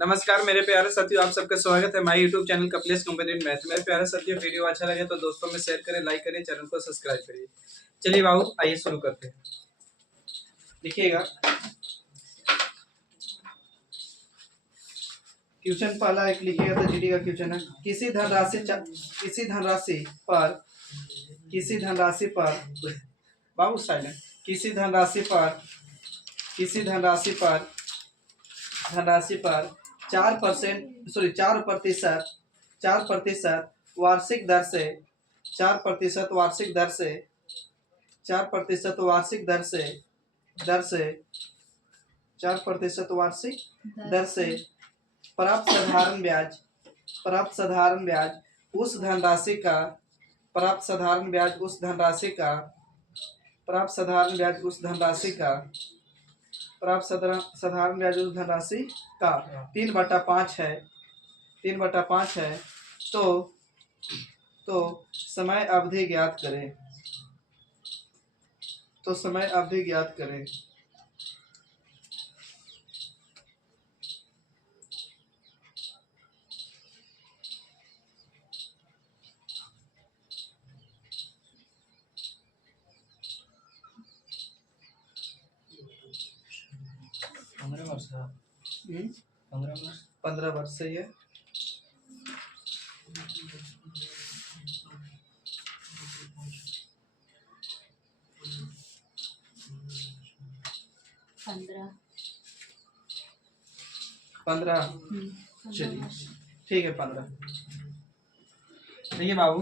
नमस्कार मेरे प्यारे साथियों, आप सबका स्वागत है हमारे YouTube channel Kapilesh competent math. मेरे प्यारे साथियों, वीडियो अच्छा लगे तो दोस्तों में शेयर करें, लाइक करें, चैनल को सब्सक्राइब करिए। चलिए बाबू, आइए शुरू करते हैं। लिखिएगा क्वेश्चन पहला एक लिखिएगा तो जीडी का क्वेश्चन है। किसी धनराशि पर बाबू साइलेंट। किसी धनराशि पर 4% वार्षिक दर से 4% वार्षिक दर से 4% वार्षिक दर से 4% वार्षिक दर से प्राप्त साधारण ब्याज उस धनराशि का प्राप्त साधारण ब्याज उस धनराशि का 3/5 है। 3/5 है। तो समय अवधि ज्ञात करें। समय अवधि ज्ञात करें। वर्ष 15 वर्ष सही है। पंद्रह चलिए ठीक है 15। देखिए बाबू,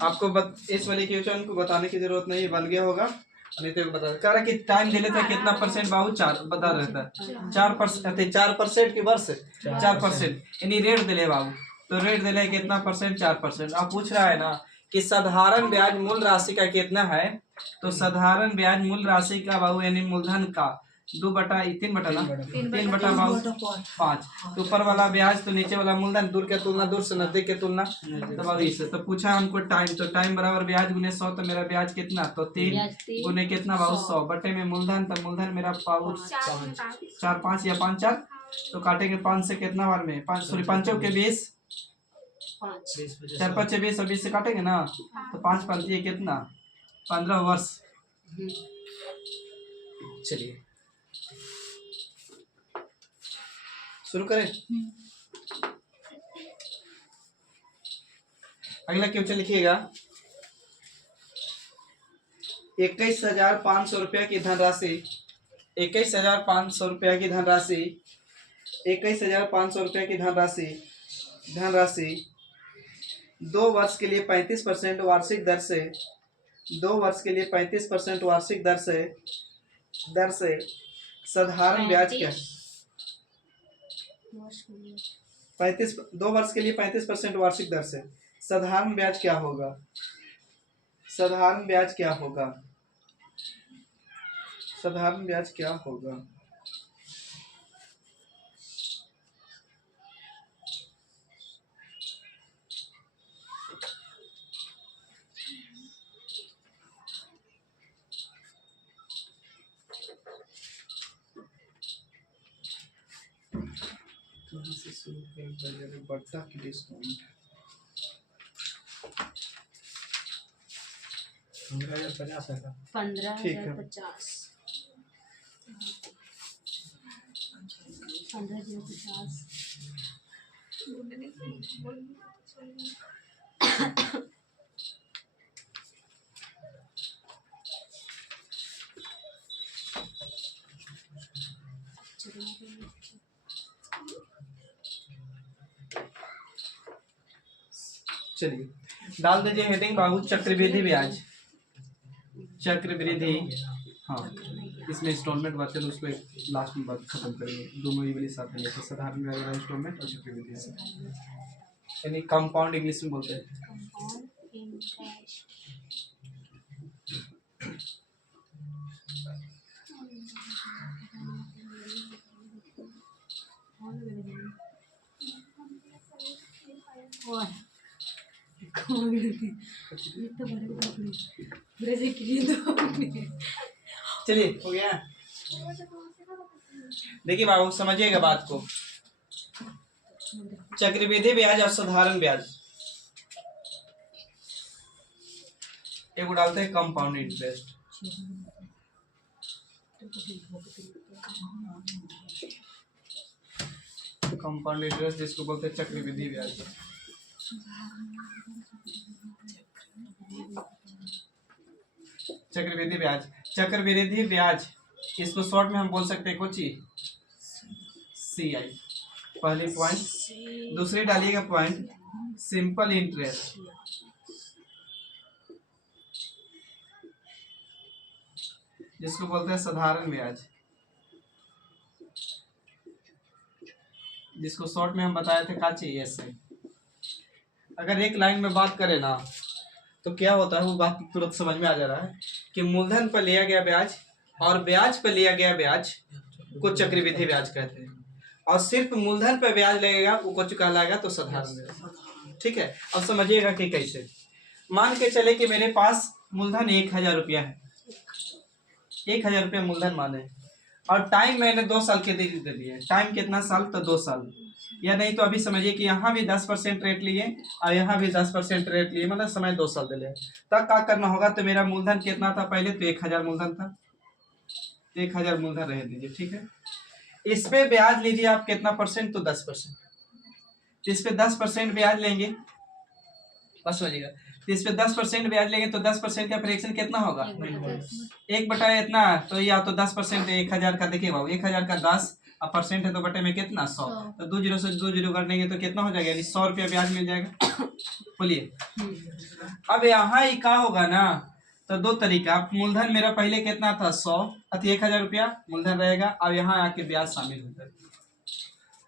आपको इस वाले क्वेश्चन को बताने की जरूरत नहीं, बन गया होगा। नहीं तो बता कह रहा कि टाइम दे लेता है कितना परसेंट बाबू, 4 बता रहता है 4%। 4% की वर्ष 4% यानी रेट दे ले बाबू, तो रेट दे ले कितना परसेंट, 4%। अब पूछ रहा है ना कि साधारण ब्याज मूल राशि का कितना है, तो साधारण ब्याज मूल राशि का बाबू यानी मूलधन का 3 बटा बाबू 5। तो ऊपर वाला ब्याज तो नीचे वाला मूलधन, दूर के तुलना दूर से नजदीक के तुलना, तो बाबू इससे तो पूछा हमको टाइम, तो टाइम बराबर ब्याज गुने 100, तो मेरा ब्याज कितना, तो 3 गुने कितना बाबू 100 बटे में मूलधन, तो मूलधन मेरा बाबू 4 5 या 5 4, तो काटेंगे 5 से कितना बार में 5 के 20, 4 5 20 और 20 से काटेंगे ना, तो 5 5 ये कितना 15 वर्ष। चलिए शुरू करें। अगला क्वेश्चन लिखिएगा। 21,500 रुपया की धनराशि 21,500 रुपया की धनराशि 21,500 रुपया की धनराशि 2 वर्ष के लिए 35% वार्षिक दर से 2 वर्ष के लिए 35% वार्षिक दर से साधारण ब्याज क्या 2 वर्ष के लिए 35% वार्षिक दर से साधारण ब्याज क्या होगा। साधारण ब्याज क्या होगा। बट्टा की डिस्काउंट 15,050 15,050 चलिए डाल दीजिए हेडिंग बाबू चक्रवृद्धि ब्याज। चक्रवृद्धि, हाँ इसमें इंस्टॉलमेंट बात है, उसको लास्ट में बात खत्म करेंगे। दोनों ही वाले साथ में लेते, साधारण ब्याज वाला इंस्टॉलमेंट और चक्रवृद्धि यानी कंपाउंड इंग्लिश में बोलते हैं। चलिए हो गया। देखिए बाबू समझिएगा बात को, चक्रवृद्धि ब्याज और साधारण ब्याज, एक डालते हैं कंपाउंड इंटरेस्ट। कंपाउंड इंटरेस्ट जिसको बोलते हैं चक्रवृद्धि ब्याज। चक्रवृद्धि ब्याज, चक्रवृद्धि ब्याज इसको शॉर्ट में हम बोल सकते हैं कुछ CI। पहली पॉइंट। दूसरी डालिएगा पॉइंट सिंपल इंटरेस्ट। जिसको बोलते हैं साधारण ब्याज, जिसको शॉर्ट में हम बताए थे का चाहिए ऐसे। अगर एक लाइन में बात करें ना तो क्या होता है वो बात तुरंत समझ में आ जा रहा है कि मूलधन पर लिया गया ब्याज और ब्याज पर लिया गया ब्याज को चक्रवृद्धि ब्याज कहते हैं, और सिर्फ मूलधन पर ब्याज लगेगा वो कुछ कहलाएगा तो साधारण ब्याज। ठीक है, अब समझिएगा कि कैसे। मान के चले कि मेरे पास मूलधन 1000 रुपया है, 1000 रुपया मूलधन माने, और टाइम मैंने 2 साल के दे दिए। टाइम कितना साल? तो 2 साल। या नहीं तो अभी समझिए कि यहाँ भी 10% रेट लिए और यहाँ भी 10% रेट लिए, मतलब समय 2 साल दे ले। तब क्या करना होगा? तो मेरा मूलधन कितना था पहले? तो 1000 मूलधन था, 1000 मूलधन रह दीजिए। ठीक है, इस पे ब्याज लीजिए आप कितना परसेंट? तो 10%। इस पे 10% ब्याज लेंगे, बस समझिएगा। तो इस पे 10% ब्याज लेंगे तो 10% का फ्रैक्शन कितना होगा? 1 बटा इतना, तो या तो 10% 1000 का, देखिए बाबू 1000 का 10 अब परसेंट है तो बटे में कितना? 100। तो 2 जीरो से 2 जीरो कर देंगे तो कितना हो जाएगा? यानी 100 रुपया ब्याज मिल जाएगा। बोलिए अब यहाँ ही क्या होगा ना, तो 2 तरीका। मूलधन मेरा पहले कितना था? 100, अति 1000 रुपया मूलधन रहेगा। अब यहाँ आके ब्याज शामिल हो जाएगा।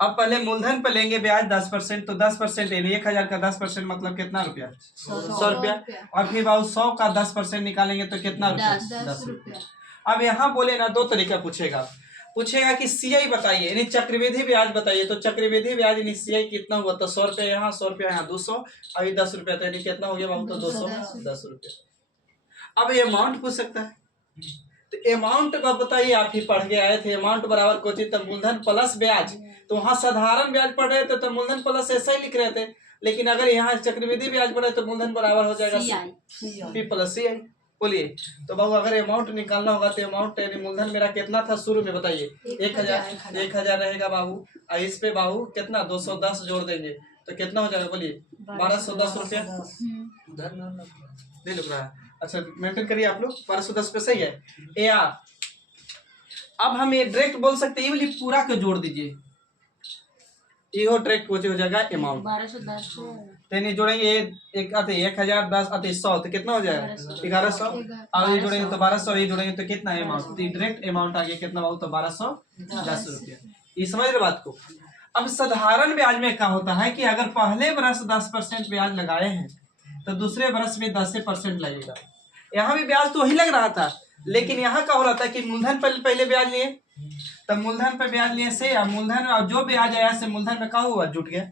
अब पहले मूलधन पे लेंगे ब्याज 10%, तो 10% यानी 1000 का 10% मतलब कितना रुपया? 100 रुपया। और फिर बाबू 100 का 10% निकालेंगे तो कितना रुपया? 10 रुपया। अब यहाँ बोले ना 2 तरीका पूछेगा कि CI बताइए, यानी चक्रवृद्धि ब्याज बताइए। तो चक्रवृद्धि ब्याज यानी CI कितना हुआ? तो 100 रुपया यहाँ, 100 रुपया यहाँ, 200, अभी 10 रुपया, तो यानी कितना हो गया बाबू? तो 210 रुपया। अब ये अमाउंट पूछ सकता है, तो अमाउंट का बताइए। आप ही पढ़ के आए थे, अमाउंट बराबर कोची? तो मूलधन प्लस ब्याज। तो वहाँ साधारण ब्याज पढ़ रहे थे तो मूलधन प्लस ऐसा ही लिख रहे थे, लेकिन अगर यहाँ चक्रवृद्धि ब्याज पढ़े तो मूलधन बराबर हो जाएगा P प्लस CI। बोलिए तो बाबू अगर अमाउंट निकालना होगा तो अमाउंट यानी मूलधन मेरा कितना था शुरू में? बताइए 1000 रहेगा बाबू, और इस पे बाबू कितना? 210 जोड़ देंगे तो कितना हो जाएगा? बोलिए 1210 रुपया। नहीं लग रहा है? अच्छा मेंटेन करिए आप लोग, 1210 पे सही है या? अब हम ये डायरेक्ट बोल सकते हैं, ये वाली पूरा के जोड़ दीजिए, ये डायरेक्ट हो जाएगा अमाउंट। 1210 तो नहीं जोड़ेंगे, एक आते 1000 10 आते 100 तो कितना हो जाएगा? 1100। अब ये जोड़ेंगे तो 1200, ये जोड़ेंगे तो कितना अमाउंट? तो डायरेक्ट अमाउंट आ गया कितना बाबू? तो 1210 रुपया। ये समझ रहे बात को? अब साधारण ब्याज में क्या होता है कि अगर पहले बरस 10% ब्याज लगाए हैं तो दूसरे बरस में 10% लगेगा। यहाँ भी ब्याज तो वही लग रहा था, लेकिन यहाँ क्या हो रहा था कि मूलधन पर पहले ब्याज लिए, तब मूलधन पर ब्याज लिए से मूलधन, और जो ब्याज आया से मूलधन में क्या हुआ? जुट गया।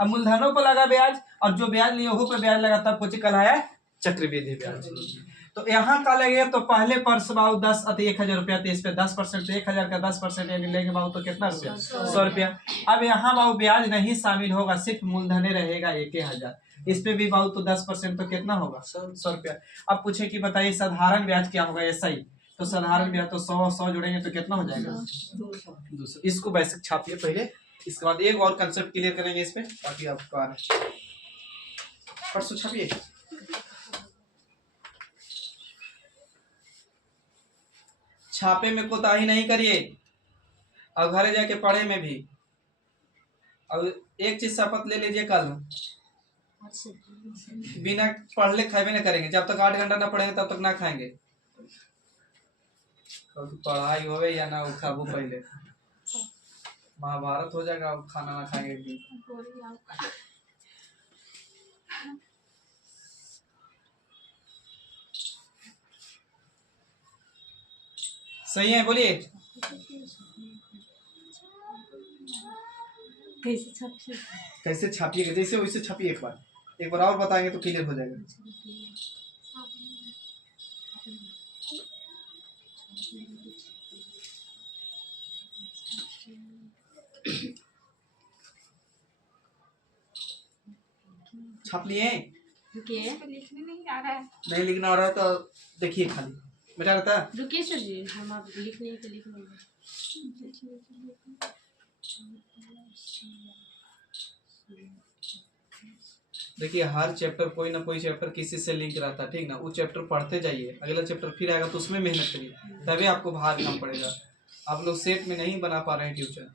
अब मूलधनों पर लगा ब्याज और जो ब्याज लिए वो पर ब्याज लगा, तब कुछ कहलाया चक्रवृद्धि ब्याज। तो यहाँ का लगेगा तो पहले पर्स बाबू 10 अति 1000 रुपया, तो इस पे 10%, 1000 का 10% यानी लेंगे बाबू तो कितना रुपया? 100 रुपया। अब यहाँ बाबू ब्याज नहीं शामिल होगा, सिर्फ मूलधन रहेगा 1000। इस पे भी बाबू तो 10% तो कितना होगा? 100 रुपया। अब पूछे कि बताइए साधारण ब्याज क्या होगा? ऐसा ही, तो साधारण ब्याज तो 100 जोड़ेंगे तो कितना हो जाएगा? 200। इसको बेसिक छापिए पहले, इसके बाद एक और कंसेप्ट क्लियर करेंगे इस पे, ताकि आपको आ रहा है। परसों छापिए, छापे में कोताही नहीं करिए, और घर जाके पढ़े में भी। अब एक चीज शपथ ले लीजिए, कल बिना पढ़ले खाए ना करेंगे, जब तक 8 घंटा ना पढ़ेंगे तब तक ना खाएंगे। पढ़ाई होवे या ना खाबू, पहले महाभारत हो जाएगा, खाना ना खाएंगे एक दिन। सही है? बोलिए कैसे छापिएगा? जैसे वैसे छापिए, एक बार और बताएंगे तो क्लियर हो जाएगा। छाप लिए? रुकिए लिखने नहीं आ रहा है। नहीं लिखना हो रहा है तो देखिए खाली बेटा रहता है। रुकिए सर जी, हम आप लिख नहीं तो लिख लेंगे। देखिए हर चैप्टर कोई ना कोई चैप्टर किसी से लिंक रहता है, ठीक ना। वो चैप्टर पढ़ते जाइए, अगला चैप्टर फिर आएगा तो उसमें मेहनत करिए, तभी आपको बाहर काम पड़ेगा। आप लोग सेट में नहीं बना पा रहे हैं ट्यूशन।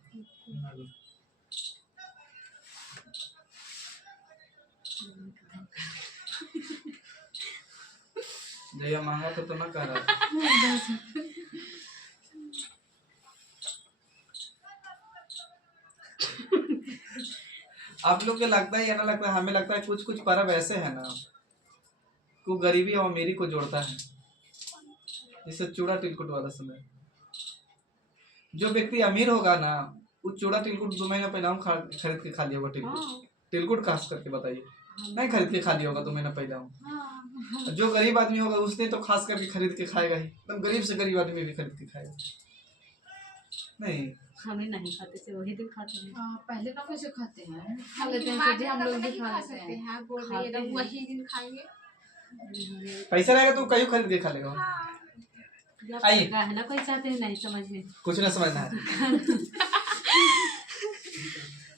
जया मांगा तो ना कह रहा है। आप लोग को लगता है या ना लगता है, हमें लगता है कुछ कुछ पर्व ऐसे है ना को गरीबी और अमीरी को जोड़ता है, जैसे चूड़ा तिलकुट वाला समय। जो व्यक्ति अमीर होगा ना वो चूड़ा तिलकुट 2 महीना पहले हम खरीद के खा लिया होगा। तिलकुट तिलकुट खास करके बताइए, नहीं खरीद के खा लिया होगा 2 महीना पहले हम। जो गरीब आदमी होगा उसने तो खास करके खरीद के खाएगा ही, एकदम गरीब से गरीब आदमी भी खरीद के खाएगा। नहीं हमें नहीं खाते थे, वही दिन खाते हैं। पहले लोग कैसे खाते हैं? खा लेते हैं सीधे, हम लोग भी खा लेते हैं। बोल रही है वही दिन खाएंगे। पैसा रहेगा तो कहीं खरीद के खा लेगा। आइए। है ना, कोई चाहते हैं नहीं समझने, कुछ ना समझना है।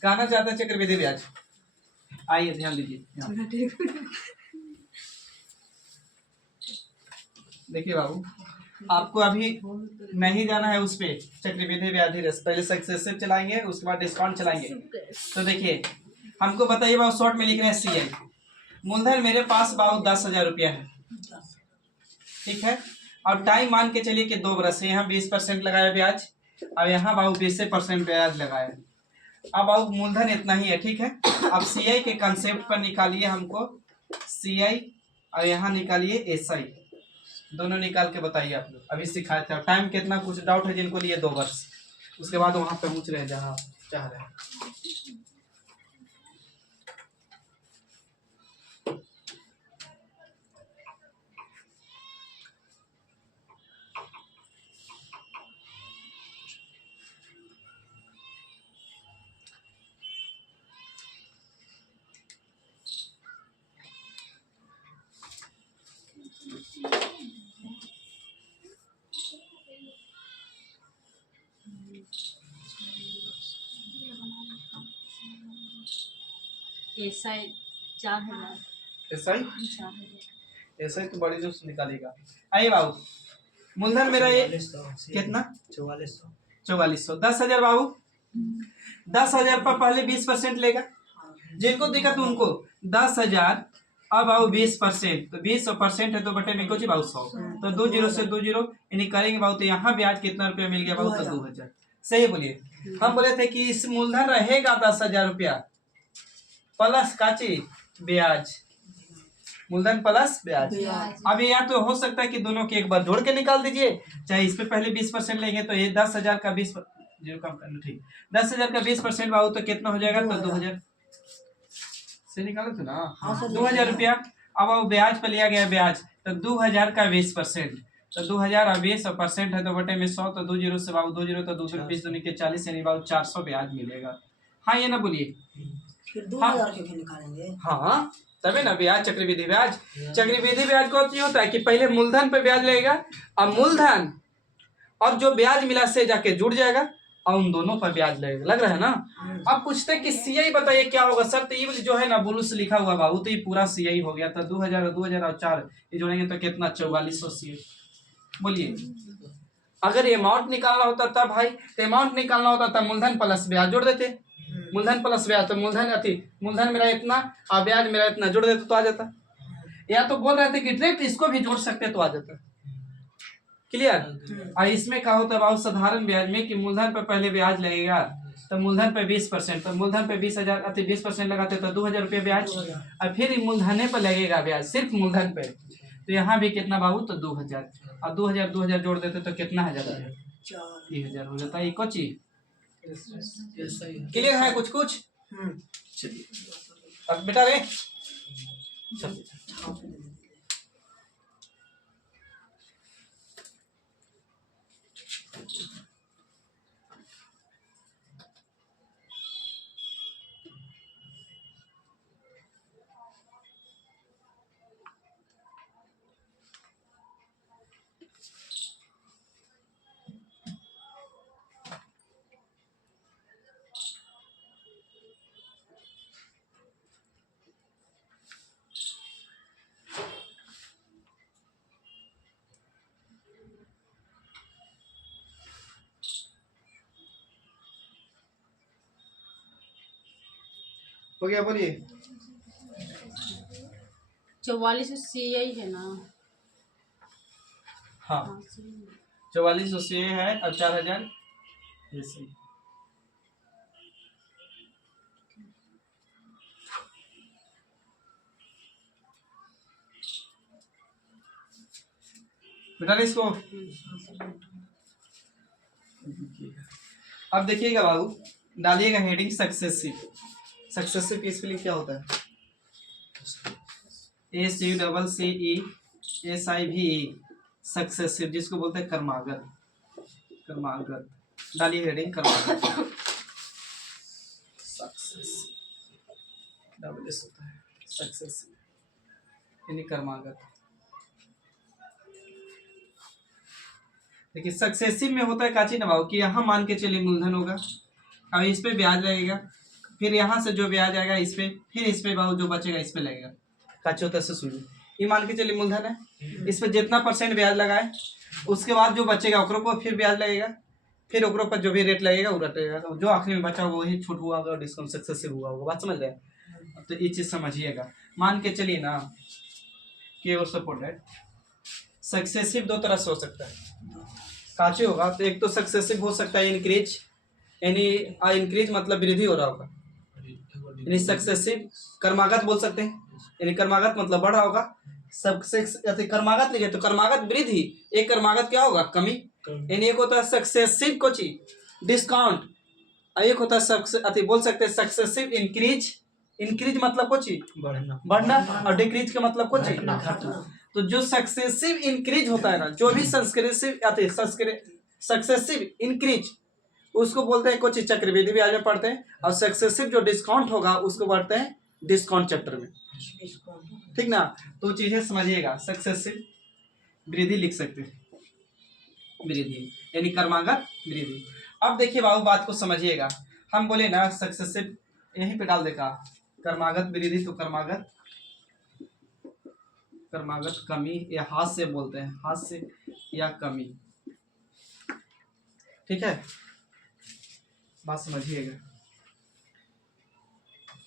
कहना चाहते हैं चक्रवृद्धि ब्याज। आइए ध्यान दीजिए। देखिए बाबू, आपको अभी नहीं जाना है उस पे चक्रवृद्धि ब्याज रस, पहले सक्सेसिव चलाएंगे उसके बाद डिस्काउंट चलाएंगे। तो देखिए हमको बताइए बाबू, शॉर्ट में लिख रहे हैं CI। मूलधन मेरे पास बाबू 10,000 रुपया है, ठीक है। और टाइम मान के चलिए कि 2 बरस से, यहाँ 20% लगाया ब्याज, अब यहाँ बाबू 20% ब्याज लगाया। अब बाबू मूलधन इतना ही है, ठीक है। अब CI के कंसेप्ट पर निकालिए हमको CI और यहाँ निकालिए SI, दोनों निकाल के बताइए आप लोग। अभी सिखाए थे। टाइम कितना, कुछ डाउट है जिनको लिए 2 वर्ष, उसके बाद वहां पे पहुंच रहे हैं जहाँ चाह रहे हैं। ऐसा 4,000। SI तो बड़ी जो निकालेगा। आइए बाबू, मूलधन मेरा ये कितना 4400 10,000 बाबू। 10,000 पर पहले 20% लेगा, जिनको दिक्कत उनको 10,000। अब आओ 20%, तो 20% है तो बटे में कुछ बाबू 100, तो 2 जीरो से 2 जीरो यानी करेंगे बाबू। तो यहाँ ब्याज कितना रुपया मिल गया बाबू? तो 2,000। सही बोलिए। हम बोले थे कि इस मूलधन रहेगा 10,000 रुपया प्लस काची ब्याज, मूलधन प्लस ब्याज। अब या तो हो सकता है कि दोनों के एक बार जोड़ के निकाल दीजिए, चाहे इस पे पहले 20% लेंगे तो ये 10,000 का 20 जीरो कम करना, ठीक। 10,000 का 20% बाबू तो कितना हो जाएगा? तो 2,000 से निकालो तो ना 2,000 रुपया। अब वो ब्याज पे लिया गया ब्याज, तो 2,000 का 20%, तो 2,000 और 20% है तो बटे में 100, तो 2 जीरो से बाबू 2 जीरो तो 220 दूनी के 40 यानी बाबू 400 ब्याज मिलेगा। हाँ ये ना बोलिए, फिर 2,000 के फिर निकालेंगे। हाँ तभी ना ब्याज चक्रवृद्धि ब्याज। चक्रवृद्धि ब्याज को होता है कि पहले मूलधन पे ब्याज लगेगा और मूलधन और जो ब्याज मिला से जाके जुड़ जाएगा और उन दोनों पर ब्याज लगेगा। लग रहा है ना? अब पूछते हैं कि CI बताइए क्या होगा सर? तो ये जो है ना ब्लू से लिखा हुआ बाबू, तो ये पूरा CI हो गया। तो 2,000 और 2,000 और 4 ये जोड़ेंगे तो कितना? 4400 CI। बोलिए, अगर अमाउंट निकालना होता तब भाई, तो अमाउंट निकालना होता तब मूलधन प्लस ब्याज जोड़ देते, मूलधन प्लस ब्याज, तो मूलधन मूलधन मेरा इतना और ब्याज मेरा इतना जोड़ देते तो आ जाता। या तो बोल रहे थे कि डायरेक्ट इसको भी जोड़ सकते तो आ जाता। क्लियर? और इसमें क्या होता है बाबू साधारण ब्याज में कि मूलधन पर पहले ब्याज लगेगा, तो मूलधन पे 20%, तो मूलधन पे 20,000 20% लगाते तो 2,000 रुपये ब्याज, और फिर मूलधने पर लगेगा ब्याज, सिर्फ मूलधन पे। तो यहाँ भी कितना बाबू? तो 2,000, और 2,000 जोड़ देते तो कितना हो जाता है? 3,000 हो जाता है। एक चीज क्लियर है? कुछ कुछ चलिए अब बेटा रे हो गया, बोलिए। 44 CI है ना। हाँ, हाँ, CI। 44 से है और 4000 AC। बेटा इसको अब देखिएगा बाबू, डालिएगा हेडिंग सक्सेसिव। सक्सेसिव की स्पेलिंग क्या होता है? SUCCESIVE, सक्सेसिव, जिसको बोलते हैं कर्मागत। कर्मागत, डालिए हेडिंग कर्मागत। सक्सेसिव, डबल एस होता है, सक्सेसिव यानी कर्मागत। देखिए सक्सेसिव में होता है काची ना बाबू कि यहाँ मान के चलिए मूलधन होगा, अब इस पे ब्याज लगेगा, फिर यहाँ से जो ब्याज आएगा इस पे, फिर इस पे बाबू जो बचेगा इस पे लगेगा। काची होता है से सुनिए, ये मान के चलिए मूलधन है, इस पे जितना % ब्याज लगाए उसके बाद जो बचेगा ओकरों पर फिर ब्याज लगेगा, फिर ओकरों पर जो भी रेट लगेगा वो रटेगा, तो जो आखिरी में बचा वो ही छूट हुआ होगा, डिस्काउंट सक्सेसिव हुआ होगा। बात समझ रहे हैं? तो ये चीज़ समझिएगा। मान के चलिए ना कि और सपोर्ट है, सक्सेसिव दो तरह से हो सकता है। काचे होगा तो एक तो सक्सेसिव हो सकता है इंक्रीज, यानी इंक्रीज मतलब वृद्धि हो रहा होगा, यानी सक्सेसिव कर्मागत बोल सकते हैं, यानी कर्मागत मतलब बढ़ रहा होगा। सक्सेस कर्मागत लीजिए तो कर्मागत वृद्धि, एक कर्मागत क्या होगा? कमी। यानी एक होता है सक्सेसिव कोची डिस्काउंट, एक होता है बोल सकते हैं सक्सेसिव इंक्रीज। इंक्रीज मतलब कोची बढ़ना, और डिक्रीज का मतलब कोची घटना। तो जो सक्सेसिव इंक्रीज होता है ना, जो भी सक्सेसिव इंक्रीज उसको बोलते हैं कुछ चक्रवृद्धि ब्याज में पढ़ते हैं, और सक्सेसिव जो डिस्काउंट होगा उसको पढ़ते हैं डिस्काउंट चैप्टर में, ठीक ना। तो चीजें समझिएगा, सक्सेसिव वृद्धि लिख सकते हैं, वृद्धि यानी कर्मागत वृद्धि। अब देखिए बाबू बात को समझिएगा, हम बोले ना सक्सेसिव यहीं पे डाल देगा कर्मागत वृद्धि, तो कर्मागत कमी या हाथ से बोलते हैं, हाथ से या कमी, ठीक है। बात समझिएगा,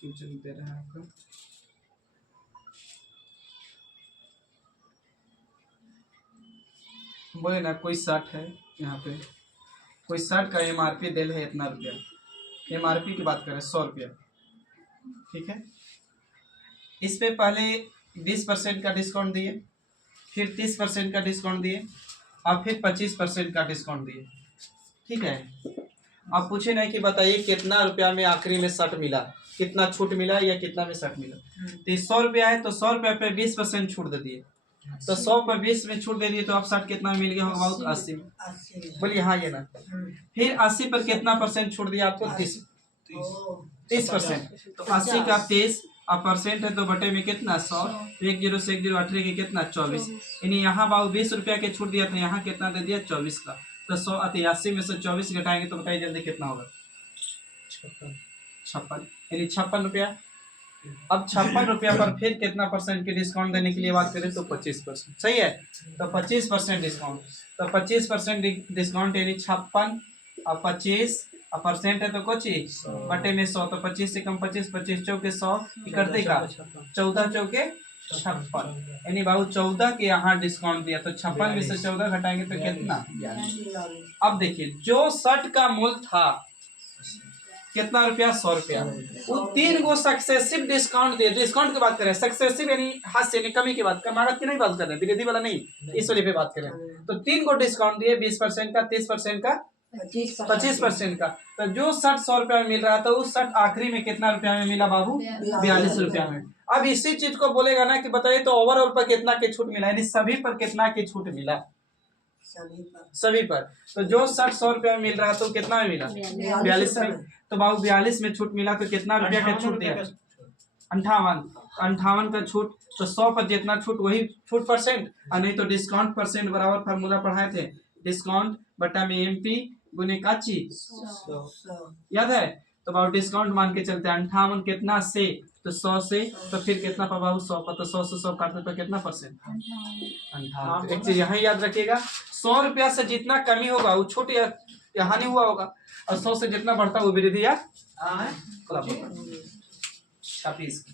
दे रहा है आपको। बोले ना कोई शर्ट है, यहाँ पे कोई शर्ट का MRP दिल है इतना रुपया, MRP की बात करें 100 रुपया, ठीक है। इस पे पहले 20% का डिस्काउंट दिए, फिर 30% का डिस्काउंट दिए, और फिर 25% का डिस्काउंट दिए, ठीक है। आप पूछे नहीं कि बताइए कितना रुपया में आखिरी में शर्ट मिला, कितना छूट मिला या कितना में शर्ट मिला। तो 100 रुपया है तो 100 रुपया पे 20% छूट दे दिए, तो 100 पर 20 में छूट दे दिए, तो आप शर्ट कितना में मिल गया होगा? 80 में। बोलिए हाँ ये ना। फिर 80 पर कितना % छूट दिया आपको? 30%। तो 80 का 30 अब % है तो बटे में कितना? 100। 1 0 से 1 0 18 के कितना? 24। यानी यहाँ बाबू 20 रुपया के छूट दिया था, यहाँ कितना दे दिया? 24 का। तो 180 में से 24 घटाएंगे तो बताइए जल्दी कितना होगा? 56, यानी 56 रुपया। अब 56 रुपया पर फिर कितना % के डिस्काउंट देने के लिए बात करें तो 25%, सही है। तो 25% डिस्काउंट, तो 25% डिस्काउंट यानी 56 और 25 और % है तो कुछ ही बटे में 100, तो 25 से कम 25, 25 चौके 100 करते का 14 चौके 56, यानी बाबू 14 के यहाँ डिस्काउंट दिया, तो 56 में से 14 घटाएंगे तो कितना? 42। अब देखिए जो शर्ट का मूल्य था कितना रुपया? 100 रुपया। वो 3 गो सक्सेसिव डिस्काउंट दिए। डिस्काउंट की बात करें, सक्सेसिव यानी हाथ से यानी कमी की बात, कर्मागत की नहीं बात कर रहे, वृद्धि वाला नहीं, इस वाले पे बात करें। तो 3 गो डिस्काउंट दिए, 20% का, 30% का, 25% का। तो जो शर्ट 100 रुपया में मिल रहा था उस शर्ट आखिरी में कितना रुपया में मिला बाबू? 42 रुपया में। अब इसी चीज को बोलेगा ना कि बताइए तो ओवरऑल पर कितना की छूट मिला, यानी सभी पर कितना की छूट मिला? सभी पर। तो जो शर्ट 100 रुपया में मिल रहा तो कितना में मिला? 42 में। तो बाबू 42 में छूट मिला तो कितना रुपया का छूट दिया? 58 का छूट। तो 100 पर जितना छूट वही छूट %, और नहीं तो डिस्काउंट % बराबर फार्मूला पढ़ाए थे, डिस्काउंट बटा में MP गुने काची 100, याद है। तो बाबू डिस्काउंट मान के चलते 58 कितना से, तो 100 से, तो फिर कितना पर बाबू? 100 पर, तो 100 से 100 काटते तो कितना %? 58। एक चीज यहाँ याद रखिएगा, 100 रुपया से जितना कमी होगा वो छूट या हानि हुआ होगा, और 100 से जितना बढ़ता वो वृद्धि या छापी इसकी।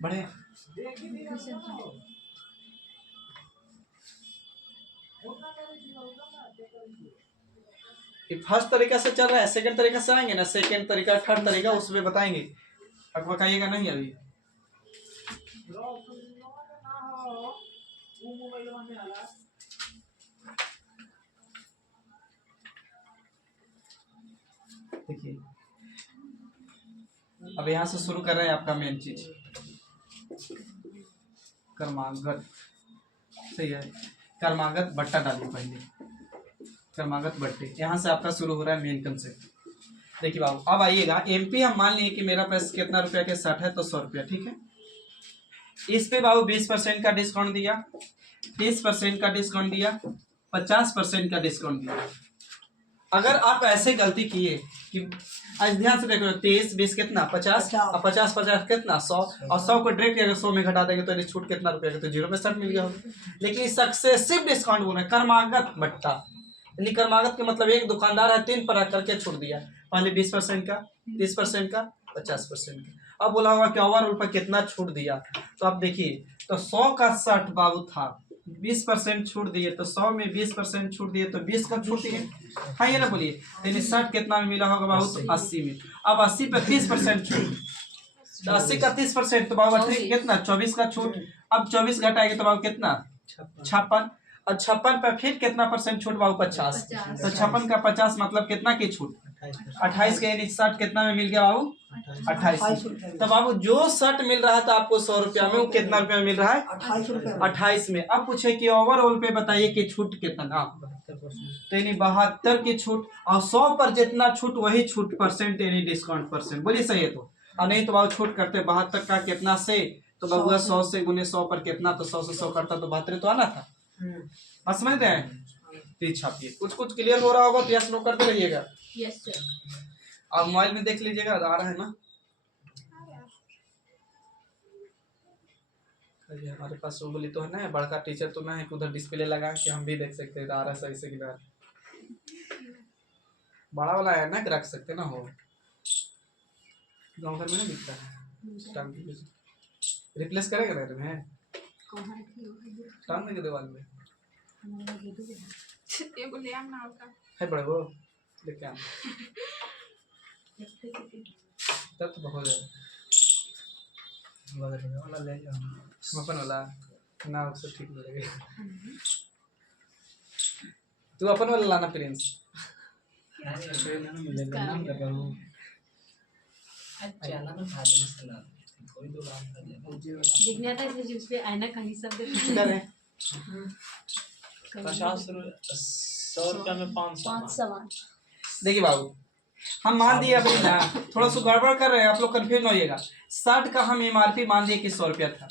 बढ़िया। फर्स्ट तरीका से चल रहा है, सेकंड तरीका से आएंगे ना, सेकंड तरीका थर्ड तरीका उसमें बताएंगे, अब बताइएगा नहीं अभी। देखिए अब यहाँ से शुरू कर रहे हैं आपका मेन चीज, क्रमागत। सही है, क्रमागत बट्टा डालिए पहले, क्रमागत बट्टे, यहाँ से आपका शुरू हो रहा है मेन कंसेप्ट। देखिए बाबू अब आइएगा, एमपी हम मान लिए कि मेरा पैसा कितना रुपया के 60 है तो 100 रुपया, ठीक है। इस पे बाबू 20% का डिस्काउंट दिया, 30% का डिस्काउंट दिया, 50% का डिस्काउंट दिया। अगर आप ऐसे गलती किए कि आज ध्यान से देखो, 23 20 कितना 50 और 50 50 कितना 100, और 100 को डायरेक्ट अगर 100 में घटा देंगे तो छूट कितना रुपया का, तो 0% मिल गया होगा। लेकिन सक्सेसिव डिस्काउंट बोल रहे हैं, क्रमागत बट्टा, यानी क्रमागत के मतलब एक दुकानदार है 3 पर करके छूट दिया, पहले 20% का, 30% का, 50% का। अब बोला होगा कि ओवरऑल पर कितना छूट दिया, तो आप देखिए, तो 100 का 60 बाबू था, 20% छूट दिए, तो 100 में 20% छूट दिए तो 20 का छूट दिए, हाँ ये ना बोलिए। यानी 60 कितना में मिला होगा बाबू, तो 80 में। अब 80 पे 30% छूट, तो 80 का 30% तो बाबू कितना 24 का छूट। अब 24 घटाएंगे तो बाबू कितना 56, और 56 पे फिर कितना परसेंट छूट बाबू 50, तो 56 का 50 मतलब कितना की छूट 28 के, यानी 60 कितना में मिल गया बाबू 28। तो बाबू जो शर्ट मिल रहा था आपको 100 रुपया में, वो कितना रुपया मिल रहा है 28 में। अब पूछे कि ओवरऑल पे बताइए कि छूट कितना, तो यानी 72 की छूट, और 100 पर जितना छूट वही छूट परसेंट, यानी डिस्काउंट परसेंट, बोलिए सही है तो। और नहीं तो बाबू छूट करते 72 का कितना से, तो बाबू 100 से गुने 100 पर कितना, तो 100 से 100 करता तो 72 तो आना था। बस समझते हैं, छापिए, कुछ कुछ क्लियर हो रहा होगा तो यस नो करते रहिएगा। Yes sir. आप मोबाइल में देख लीजिएगा, आ रहा है ना। अरे हमारे पास उंगली तो है ना, बड़का टीचर तो ना है, उधर डिस्प्ले लगा कि हम भी देख सकते हैं, आ रहा है सही से किधर। बड़ा वाला है ना, रख सकते ना हो, गाँव घर में ना दिखता है। रिप्लेस करेगा ना तुम्हें, टांग देंगे दीवार में है बड़े वो, लेके आना तब तो बहुत है वाला ले जाओ, अपन वाला ना उससे ठीक लगेगा। तू अपन वाला लाना प्रिंस, दिखने आता है जिस पे आईना कहीं सब करें 100 रुपया में 5 सामान। देखिए बाबू, हम मान दिए अभी ना, थोड़ा सा गड़बड़ कर रहे हैं, आप लोग कंफ्यूज न होइएगा। 60 का हम एमआरपी मान दिए कि 100 रुपया था,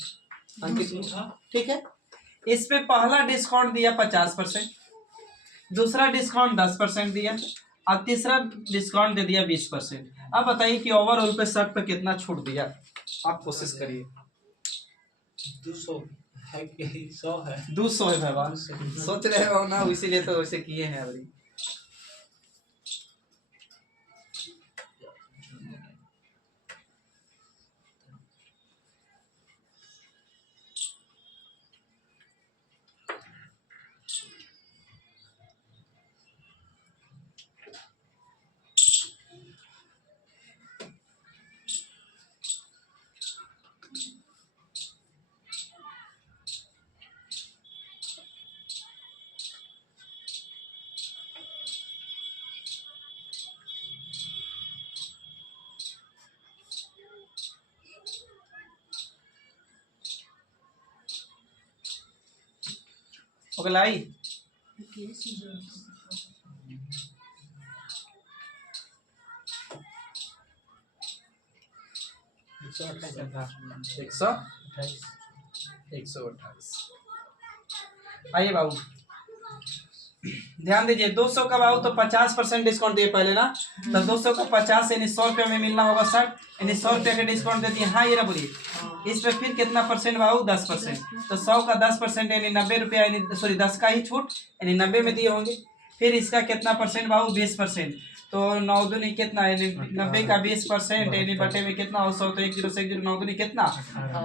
ठीक है। इस पे पहला डिस्काउंट दिया 50%, दूसरा डिस्काउंट 10% दिया, और तीसरा डिस्काउंट दे दिया 20%। अब बताइए कि ओवरऑल पे 60 पे कितना छूट दिया, आप कोशिश करिए। 200 है कि 100 है, 200 है भगवान, सोच रहे हो ना, इसीलिए तो वैसे किए हैं अभी। ओके लाई, एक सौ 128। आइए बाबू, ध्यान दीजिए 200 का बाबू तो 50% डिस्काउंट दिए पहले ना, तो 200 का 50 यानी 100 रुपये में मिलना होगा 60, यानी 100 रुपये का डिस्काउंट दे दिए। हाँ ये ना बोलिए इस पे फिर कितना परसेंट बाबू 10%, तो 100 का 10% यानी 90 रुपया, यानी सॉरी 10 का ही छूट यानी 90 में दिए होंगे। फिर इसका कितना परसेंट बाबू 20%, तो 9 दूनी कितना यानी 90 का 20% यानी बटे में कितना हो 100, तो 1 0 से 1 0 9 दूनी कितना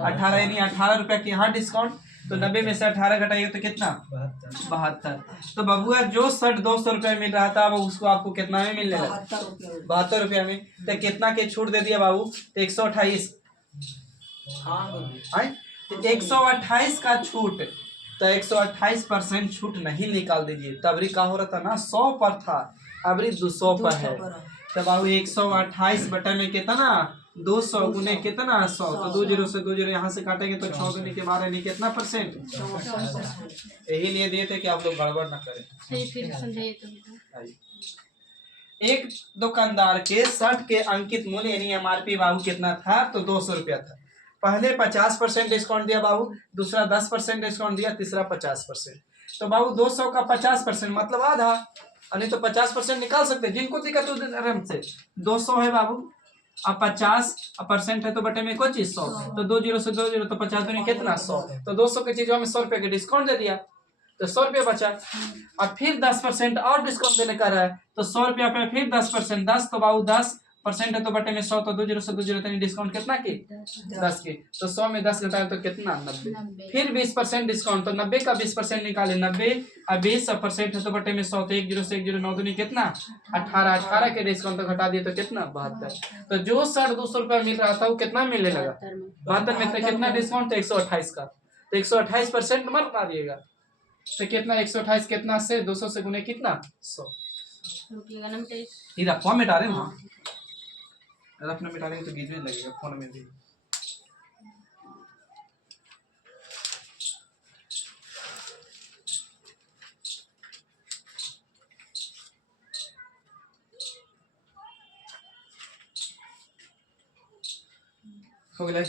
18, यानी 18 रुपया की हर डिस्काउंट, तो 90 में से 18 घटाइए तो कितना 72। तो बबुआ जो शर्ट 200 रुपये मिल रहा था वो उसको आपको कितना में मिलने लगा 72 रुपया में, तो कितना के छूट दे दिया बाबू, तो 128। हाँ तो 128 का छूट, तो 128% छूट नहीं निकाल दीजिए, तबरी का हो रहा था ना 100 पर था, अबरी 200 पर है, तो बाबू 128 बटे में कितना 200 गुने कितना 100, तो 2 0 से 2 0 यहाँ से काटेंगे तो 6 दूनी के 12 यानी कितना परसेंट, यही लिए दिए थे कि आप लोग गड़बड़ ना करें। फिर समझाइए तो। एक दुकानदार के शर्ट के अंकित मूल्य यानी एमआरपी बाबू कितना था, तो 200 रुपया था। पहले 50% डिस्काउंट दिया बाबू, दूसरा 10% डिस्काउंट दिया, तीसरा 50%। तो बाबू 200 का 50% मतलब आधा, नहीं तो 50% निकाल सकते हैं जिनको दिक्कत हो आराम से। 200 है बाबू अब 50% है तो बटे में कोई चीज 100, तो 2 0 से 2 0 तो 50 दूनी कितना 100, तो 200 की चीजों में 100 रुपये का डिस्काउंट दे दिया तो 100 रुपये बचा। अब फिर 10% और डिस्काउंट देने का रहा है, तो 100 रुपया पे फिर 10%, 10 तो बाबू 10% है तो बटे में 100, तो 2 0 से 2 0 तो डिस्काउंट कितना की 10 की, तो 100 में 10 घटाए तो कितना 90, फिर 20% डिस्काउंट, तो 90 का 20% निकाले, 90 और 20% है तो बटे में 100, तो 1 0 से 1 0 9 दूनी कितना 18, 18 के डिस्काउंट तो घटा दिए तो कितना 72। तो जो शर्ट 200 रुपया मिल रहा था वो कितना मिलने लगा 72 में, तो कितना डिस्काउंट, तो 128 का, तो 128% मत बता दिएगा, तो कितना 128 कितना से 200 से गुने कितना 100। इधर फॉर्म मिटा रहे हैं ना, रफ में मिटा लेंगे तो गीजवे लगेगा फोन में भी। हो गया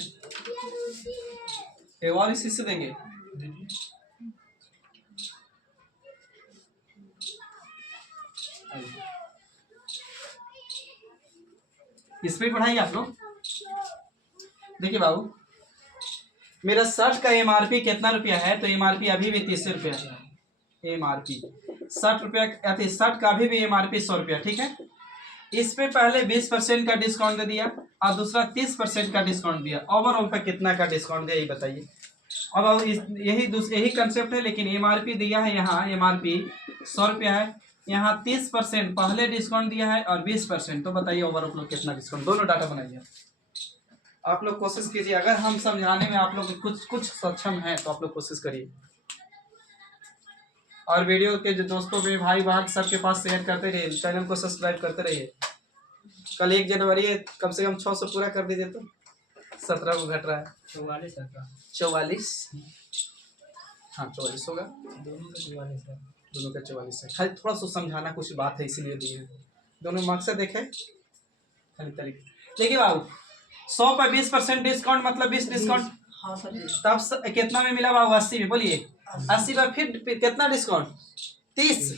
एक और इसी से देंगे। स्पीड बढ़ाइए आप लोग। देखिए बाबू मेरा शर्ट का एमआरपी कितना रुपया है, तो एमआरपी अभी भी 30 रुपया है। एमआरपी 60 रुपया, शर्ट का अभी भी एमआरपी 100 रुपया, ठीक है। इस पे पहले 20% का डिस्काउंट दे दिया और दूसरा 30% का डिस्काउंट दिया, ओवरऑल पे कितना का डिस्काउंट दिया ये बताइए। अब यही कंसेप्ट है, लेकिन एमआरपी दिया है यहाँ, एमआरपी 100 रुपया है, यहाँ 30% पहले डिस्काउंट दिया है और 20%, तो बताइए ओवरऑल कितना डिस्काउंट, दोनों डाटा बनाइए आप लोग, कोशिश कीजिए। अगर हम समझाने में आप लोग कुछ सक्षम हैं तो आप लोग कोशिश करिए, और वीडियो के जो दोस्तों में भाई बहन सबके पास शेयर करते रहिए, चैनल को सब्सक्राइब करते रहिए। कल 1 जनवरी है, कम से कम 600 पूरा कर दीजिए, तो 17 को घट रहा है 44, हाँ 44 होगा, दोनों का 44 है। खाली थोड़ा सा समझाना कुछ बात है इसीलिए दिए हैं, दोनों मकसद देखे खाली तरीके। देखिए बाबू 100 पर 20% डिस्काउंट मतलब 20 डिस्काउंट, तब कितना में मिला बाबू 80 में, बोलिए 80 पर फिर कितना डिस्काउंट 30,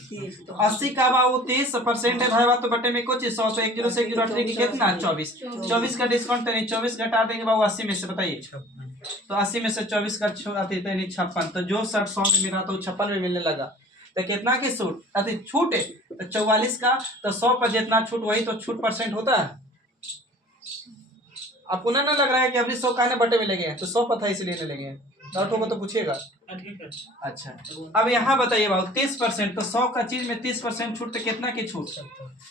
80 का बाबू 30% है भाई, तो बटे में कुछ 100, तो 1 0 से 1 0 की कितना 24, 24 का डिस्काउंट, 24 घटा देंगे बाबू 80 में से, बताइए तो 80 में से 24 का छूट 56, तो जो शर्ट 100 में मिला तो 56 में मिलने लगा, तो कितना की छूट है तो 44 का, तो 100 पर जितना छूट वही तो छूट परसेंट होता है। आपको ना लग रहा है कि अभी 100 का बटे में लगे हैं, तो 100 पर था इसलिए लगे हैं, डाउट होगा तो पूछिएगा। अच्छा अब यहाँ बताइए बाबू 30%, तो 100 का चीज में 30% छूट, तो कितना की छूट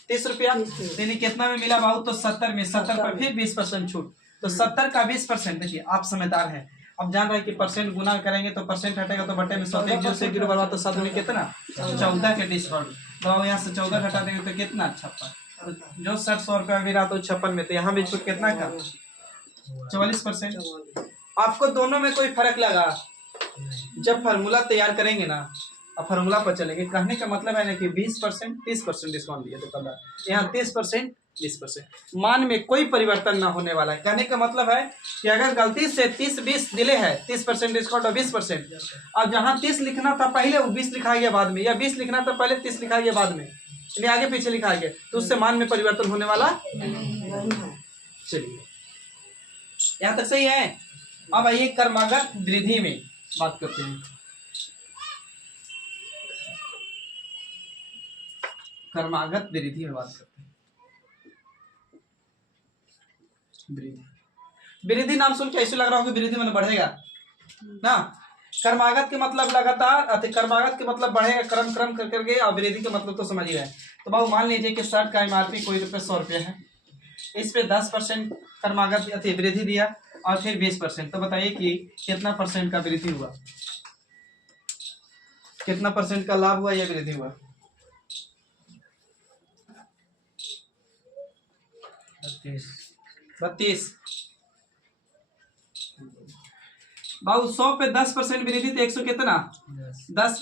30 रुपया, यानी कितना में मिला बाबू, तो 70 में, 70 पर फिर 20% छूट, तो 70 का 20%। देखिए आप समझदार हैं, अब जान रहे हैं कि परसेंट गुना करेंगे तो परसेंट हटेगा, तो बटे में 100, 1 से 0 बर्बाद, तो 7 में कितना 14 के डिस्काउंट, तो यहाँ से 14 घटा देंगे तो कितना 56, जो 100 रुपया मिला तो 56 में, तो यहाँ भी छूट कितना का 44%। आपको दोनों में कोई फर्क लगा, जब फार्मूला तैयार करेंगे ना अब फार्मूला पर चलेंगे। कहने का मतलब है ना कि 20% 30% डिस्काउंट दिया दुकानदार, यहाँ 30% 20%, मान में कोई परिवर्तन ना होने वाला है। कहने का मतलब है कि अगर गलती से 30-20 डिले है, 30% डिस्काउंट और 20%, अब जहाँ 30 लिखना था पहले वो 20 लिखा गया बाद में, या 20 लिखना था पहले 30 लिखा गया बाद में, यानी आगे पीछे लिखा गया, तो उससे मान में परिवर्तन होने वाला चलिए यहाँ तक सही है। अब आइए कर्मागत वृद्धि में बात करते हैं। कर्मागत वृद्धि में बात करते हैं। वृद्धि, वृद्धि नाम सुन के ऐसे लग रहा हो कि वृद्धि में बढ़ेगा ना। कर्मागत के मतलब लगातार, अति कर्मागत के मतलब बढ़ेगा क्रम क्रम कर करके, और वृद्धि के मतलब तो समझ ही रहे। तो बाबू मान लीजिए कि शर्ट का एमआरपी कोई रुपये 100 रुपये है, इस पे 10% कर्मागत अति वृद्धि दिया और फिर 20%, तो बताइए कि कितना परसेंट का वृद्धि हुआ, कितना परसेंट का लाभ हुआ या वृद्धि हुआ? 32। बाबू 100 पे 10% वृद्धि तो 100 कितना 10,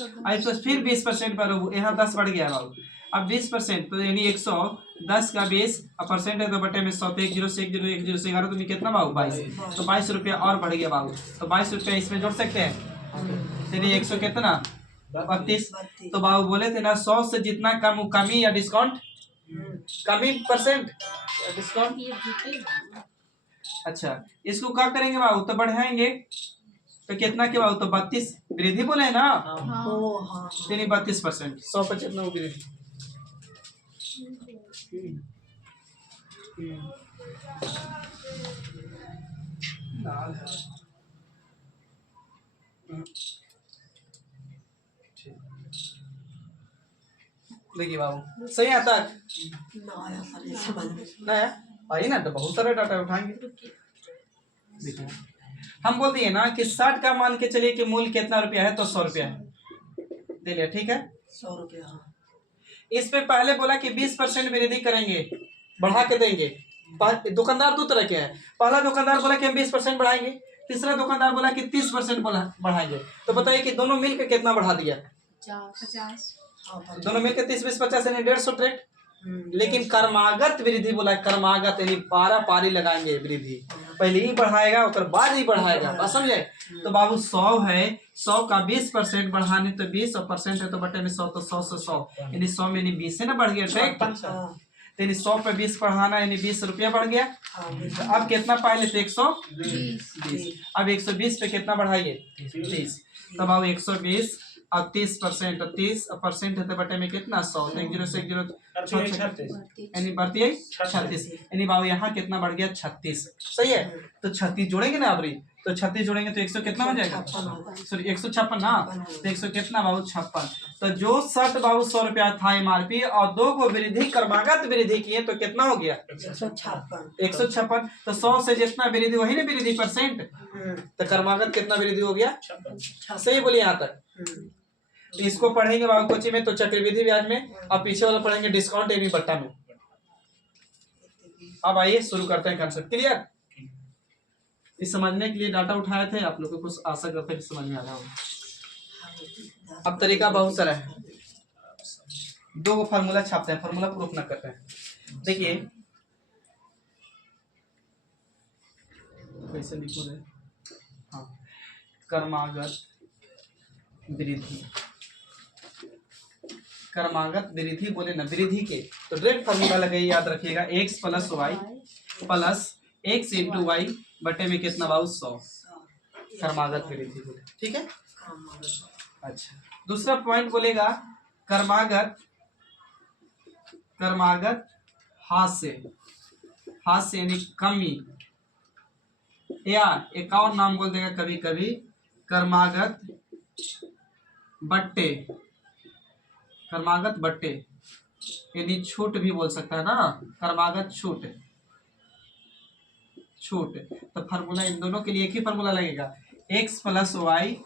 फिर 20% पर यहाँ 10 बढ़ गया बाबू। अब 20% तो यानी 110 का 20 और परसेंट है तो बटे में 100, तो 1 0 से 1 0 1 0 से 11, तो कितना बाबू 22, तो 22 रुपया और बढ़ गया बाबू। तो 22 रुपया इसमें जोड़ सकते हैं, यानी 100 कितना 32। तो बाबू बोले थे ना 100 से जितना कम कमी या डिस्काउंट, कमी परसेंट डिस्काउंट। अच्छा इसको क्या करेंगे बाबू, तो बढ़ाएंगे, तो कितना के बाबू, तो 32 वृद्धि बोले ना, यानी 32%, 100 पर कितना वृद्धि। देखिए बाबू सही आता ना, आई ना, तो बहुत सारे डाटा उठाएंगे। देखिए हम बोल दिए ना कि 60 का मान के चलिए कि मूल्य कितना रुपया है, तो 100 रुपया है, दे लिया ठीक है 100 रुपया। इस पे पहले बोला कि 20% वृद्धि करेंगे, बढ़ा के देंगे। दुकानदार दो तरह के हैं, पहला दुकानदार बोला कि हम 20% बढ़ाएंगे, तीसरा दुकानदार बोला कि 30% बढ़ाएंगे। तो बताइए कि दोनों मिलकर कितना बढ़ा दिया, 50। दोनों मिलकर 30 20 50 यानी 150 ट्रैक्ट। लेकिन कर्मागत वृद्धि बोला, कर्मागत यानी पारा पारी लगाएंगे वृद्धि, पहले ही बढ़ाएगा और बाद ही बढ़ाएगा, बात समझे। तो बाबू 100 है, 100 का 20% बढ़ाने तो 20 और परसेंट है तो बटे में 100, तो 100 से 100 यानी 100 में यानी 20 से ना बढ़ गया ट्रैक्ट, यानी 100 पे 20 बढ़ाना यानी 20 रुपया बढ़ गया। तो अब कितना पहले थे 120, अब 120 पे कितना बढ़ाइए 30, तब अब 120 और 30% और 30 परसेंट है तो बटे में कितना 100, 1 0 से 1 0 यानी बढ़ती है 36, यानी बाबू यहाँ कितना बढ़ गया 36, सही है। तो 36 जोड़ेंगे ना अबरी, तो 36 जोड़ेंगे तो 100 कितना हो जाएगा, सॉरी 156 ना, तो 100 कितना बाबू 56। तो जो शर्ट बाबू 100 रुपया था एमआरपी और 2 को वृद्धि कर्मागत वृद्धि किए तो कितना हो गया 156। तो 100 से जितना वृद्धि वही ना वृद्धि परसेंट, तो कर्मागत कितना वृद्धि हो गया, सही बोलिए यहाँ तक। इसको पढ़ेंगे बाबू कोची में तो चक्रवृद्धि ब्याज में, अब पीछे वाला पढ़ेंगे डिस्काउंट यानी बट्टा में। अब आइए शुरू करते हैं कंसेप्ट, क्लियर। इस समझने के लिए डाटा उठाए थे, आप लोगों को आशा करते हैं समझ में आ रहा होगा। अब तरीका बहुत सारा है, 2 फार्मूला छापते हैं, फार्मूला प्रूफ ना करते हैं। देखिए कैसे लिखो रे, हाँ कर्मागत वृद्धि, कर्मागत वृद्धि बोले ना वृद्धि के, तो डायरेक्ट फार्मूला लगाइए, याद रखिएगा x plus Y plus x into Y बटे में कितना बाबू 100, कर्मागत वृद्धि बोले, ठीक है। अच्छा दूसरा पॉइंट बोलेगा कर्मागत, कर्मागत हास्य, हास्य यानी कमी, या एक और नाम बोल देगा कभी कभी कर्मागत बट्टे, कर्मागत बट्टे यानी छूट भी बोल सकता है ना, कर्मागत छूट, छूट। तो फार्मूला इन दोनों के लिए एक ही फार्मूला लगेगा, x plus Y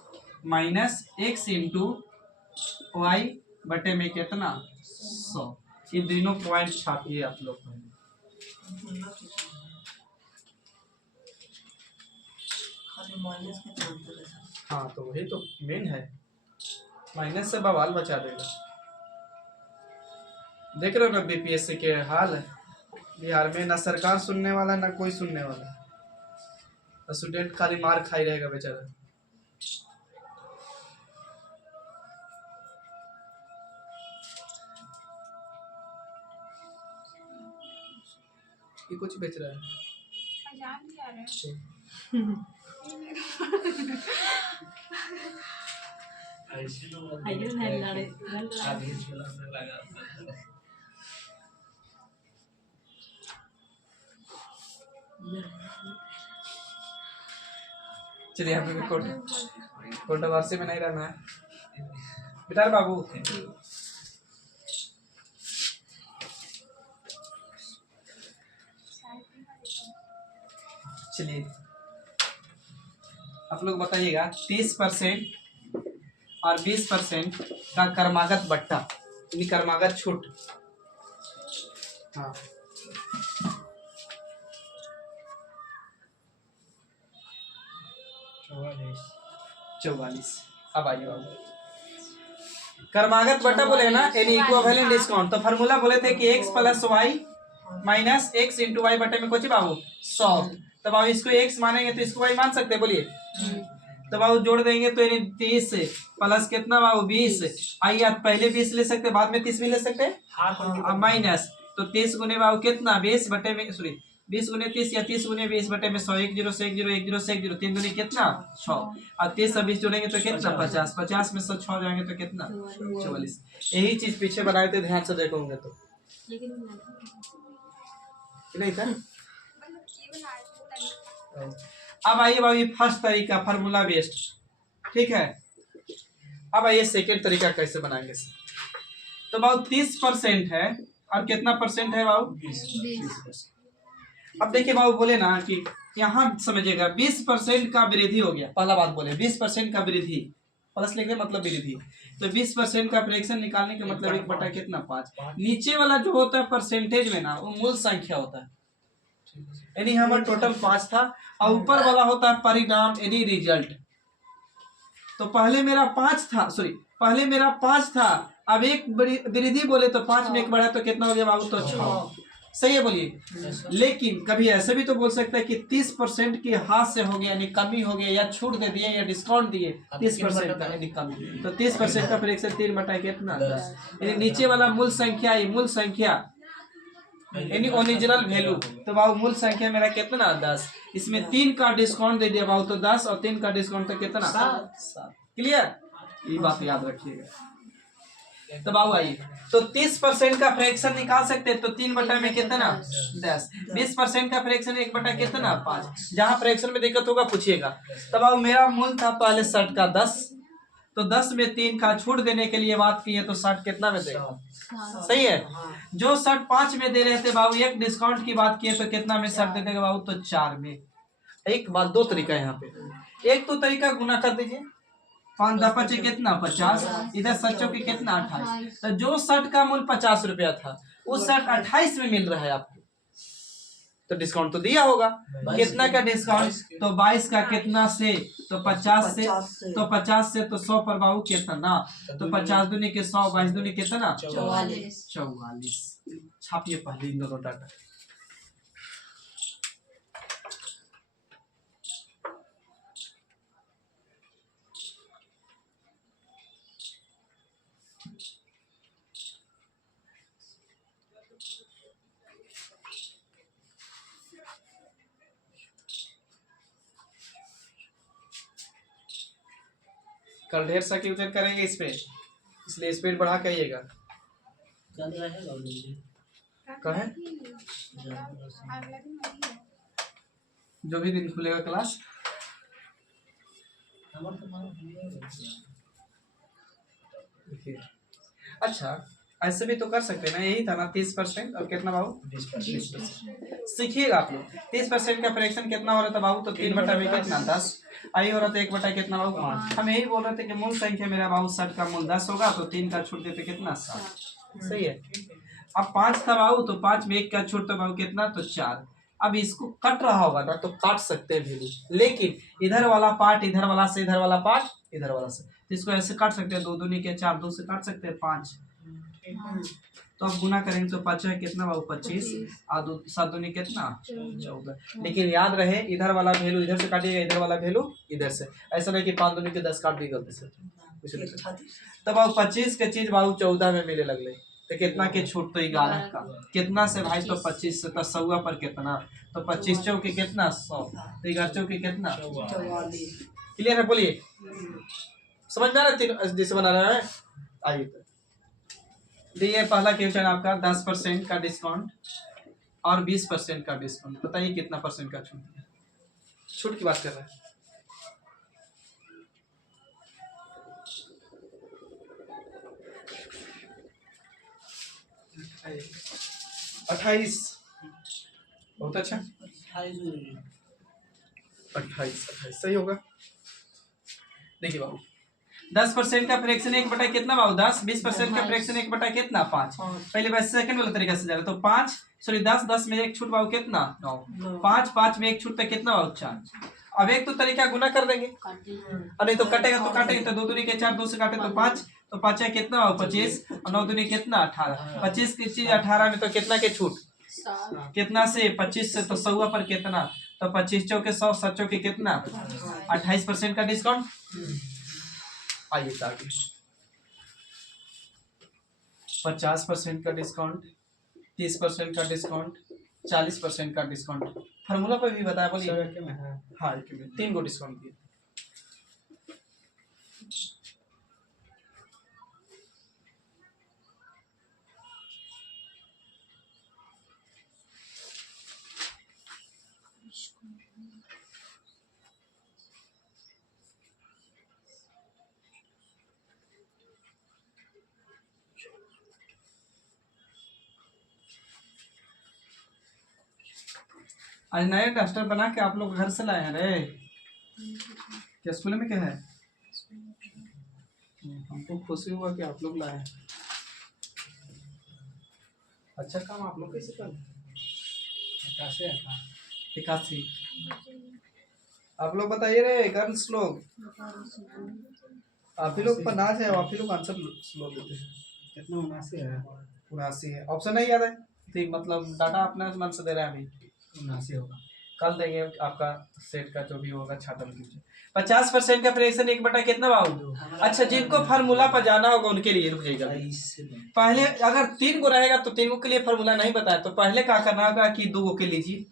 minus X into Y बटे में कितना 100। ये दोनों पॉइंट छापिए आप लोग। हाँ तो वही तो मेन है, माइनस से बवाल बचा देगा। देख रहे हो ना बीपीएससी के हाल है बिहार में, ना सरकार सुनने वाला ना कोई सुनने वाला, स्टूडेंट खाली मार खाई रहेगा बेचारा। ये कुछ बेच रहा है। चलिए हमें कंट्रोवर्सी में नहीं रहना है बेटा बाबू। चलिए आप लोग बताइएगा 30% और 20% का कर्मागत बट्टा यानी कर्मागत छूट। हाँ 44। अब आइए बाबू, कर्मागत बट्टा बोले ना यानी इक्विवेलेंट डिस्काउंट। तो फार्मूला बोले थे कि x plus Y minus X into Y बटे में कुछ बाबू 100। तो बाबू इसको x मानेंगे तो इसको y मान सकते हैं, बोलिए। तो बाबू जोड़ देंगे तो यानी 30 प्लस कितना बाबू 20। आइए आप पहले 20 ले सकते हैं, बाद में 30 भी ले सकते हैं। माइनस तो 30 गुने बाबू कितना 20 बटे में, सॉरी 20 गुने 30 या 30 गुने 20 बटे में 100। 1 0 से 1 0 1 0 से 1 0 3 दूनी कितना 6 और 30 से 20 जोड़ेंगे तो कितना 50। 50 में से 6 जाएंगे तो कितना 44। यही चीज पीछे बनाए थे, ध्यान से देखोगे तो नहीं था। अब आइए बाबू फर्स्ट तरीका फार्मूला बेस्ड, ठीक है। अब आइए सेकेंड तरीका कैसे बनाएंगे। तो बाबू 30% है और कितना परसेंट है बाबू 20%। अब देखिए बाबू बोले ना कि यहाँ समझिएगा 20% का वृद्धि हो गया। पहला बात बोले 20% का वृद्धि, प्लस लिखने मतलब वृद्धि। तो 20% का फ्रैक्शन निकालने का मतलब 1 बटा कितना 5। नीचे वाला जो होता है परसेंटेज में ना वो मूल संख्या होता है, यानी हमारा टोटल 5 था और ऊपर वाला होता है परिणाम यानी रिजल्ट। तो पहले मेरा 5 था, सॉरी पहले मेरा 5 था, अब एक वृद्धि बोले तो 5 में 1 बढ़ा तो कितना हो गया बाबू तो 6। सही है बोलिए। लेकिन कभी ऐसे भी तो बोल सकते हैं कि 30% के हाथ से हो गया यानी कमी हो गया, या छूट दे दिए या डिस्काउंट दिए 30% का यानी कमी। तो 30% का फ्रैक्शन 3 बटा कितना 10। यानी नीचे वाला मूल संख्या, ये मूल संख्या यानी ओरिजिनल वैल्यू। तो बाबू मूल संख्या मेरा कितना 10, इसमें 3 का डिस्काउंट दे दिया बाबू तो 10 और 3 का डिस्काउंट तो कितना 7। क्लियर, ये बात याद रखिएगा। तो बाबू आइए तो 30% का फ्रैक्शन निकाल सकते हैं तो 3 बटा में कितना 10। 20% का फ्रैक्शन 1 बटा कितना 5। जहां फ्रैक्शन में दिक्कत होगा पूछिएगा। तो बाबू मेरा मूल था पहले 60 का 10, तो 10 में 3 का छूट देने के लिए बात की है तो 60 कितना में देगा, सही है। जो 60 5 में दे रहे थे बाबू, एक डिस्काउंट की बात की है तो कितना में 60 दे देगा बाबू तो 4 में। एक बात, 2 तरीका है यहाँ पे। एक तो तरीका गुना कर दीजिए, 5 10 5 कितना 50, इधर 7 चौके कितना 28। तो जो 60 का मूल्य 50 रुपया था उस 60 28 में मिल रहा है आपको, तो डिस्काउंट तो दिया होगा। कितना का डिस्काउंट, तो 22 का कितना से तो 50 से, तो 50 से तो 100 पर बाबू कितना, तो 50 दूनी के 100, 22 दूनी कितना 44। छापिए पहले इन दोनों डाटा। कल ढेर सा क्वेश्चन करेंगे इस पे, इसलिए स्पीड बढ़ा कहिएगा। कहे जो भी दिन खुलेगा क्लास। अच्छा ऐसे भी तो कर सकते हैं ना, यही था ना 30% और कितना बाबू 20%। सीखिएगा आप लोग 30% का फ्रैक्शन कितना हो रहा था बाबू तो 3 बटा में कितना 10। आई हो रहा था 1 बटा कितना बाबू 5। हम यही बोल रहे थे कि मूल संख्या मेरा बाबू 60 का मूल 10 होगा तो 3 का छूट देते कितना 7। सही है। अब 5 था बाबू तो 5 में 1 का छूट तो बाबू कितना तो 4। अब इसको कट रहा होगा ना तो काट सकते हैं वैल्यू, लेकिन इधर वाला पार्ट इधर वाला से, इधर वाला पार्ट इधर वाला से, तो इसको ऐसे काट सकते हैं, 2 दूनी के 4, 2 से काट सकते हैं 5। तो अब गुना करेंगे तो 5 है कितना बाबू 25 और 7 दूनी कितना 14। लेकिन याद रहे इधर वाला वैल्यू इधर से काटिएगा, इधर वाला वैल्यू इधर से, ऐसा नहीं कि 5 दूनी के 10 काट दी गलती से। तब बाबू 25 के चीज बाबू 14 में मिले लगले, तो कितना के छूट तो 11 का, कितना से भाई तो 25 से, तो 100 पर कितना, तो 25 चौके कितना 100, तो 11 चौके कितना 44। क्लियर है, बोलिए समझ में आ रहा है तीन जैसे बना रहा है। आइए तो ये पहला क्वेश्चन आपका 10% का डिस्काउंट और 20% का डिस्काउंट, बताइए कितना परसेंट का छूट है, छूट की बात कर रहे हैं। 28 बहुत अच्छा, 28 सही होगा। देखिए बाबू 10% का फ्रैक्शन 1 बटा कितना बाबू 10, 20% का फ्रैक्शन 1 बटा कितना 5। पहले बस सेकंड वाला तरीका से जा रहे तो 5 सॉरी 10 में एक छूट बाबू कितना 9, 5 में एक छूट तो कितना बाबू 4। अब एक तो तरीका गुना कर देंगे, और नहीं तो कटेगा तो काटेंगे, तो 2 दूनी के 4, 2 से काटे तो 5, तो 5 है कितना बाबू 25 और 9 दूनी कितना 18, 25 की चीज 18 में तो कितना के छूट कितना से 25 से, तो 100 पर कितना, तो 25 चौके 100, 7 चौके कितना 28% का डिस्काउंट। आइए आगे 50% का डिस्काउंट, 30% का डिस्काउंट, 40% का डिस्काउंट, फार्मूला पर भी बताया बोलिए। हाँ 3 को डिस्काउंट दिए। आज नया डस्टर बना के आप लोग घर से लाए हैं रे, क्या स्कूल में क्या है? हमको खुशी हुआ कि आप लोग लाए हैं, अच्छा काम आप लोग कैसे कर 81 आप लोग बताइए रे गर्ल्स लोग, आप ही लोग पर नाच है, आप ही लोग आंसर स्लो देते हैं। कितना 79 है, ऑप्शन नहीं याद है ठीक, मतलब डाटा अपने मन से दे रहे हैं अभी 79 होगा, कल देंगे आपका सेट का जो भी होगा छात्र कीजिए। 50% का फ्रैक्शन 1 बटा कितना बाबू, अच्छा जिनको फार्मूला पर जाना होगा उनके लिए रुक जाइएगा, पहले अगर 3 को रहेगा तो 3 के लिए फार्मूला नहीं बताया, तो पहले क्या करना होगा कि 2 के लीजिए,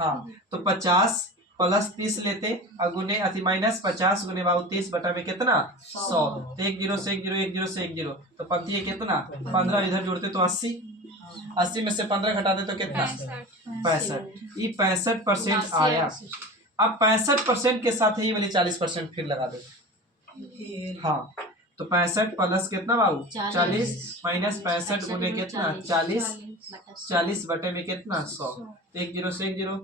हाँ तो 50 प्लस 30 लेते और गुने अति माइनस 50 गुने बाबू 30 बटा में कितना 100, तो 1 0 से 1 0 1 0 से 1 0, तो पंक्ति है कितना 15, इधर जोड़ते तो 80 में से 15 घटा दे तो कितना 65, ये 65% आया। अब 65% के साथ ही वाली 40% फिर लगा दे, हाँ तो 65 प्लस कितना बाबू 40 माइनस 65 गुने कितना 40 बटे में कितना 100, 1 0 से 1 0,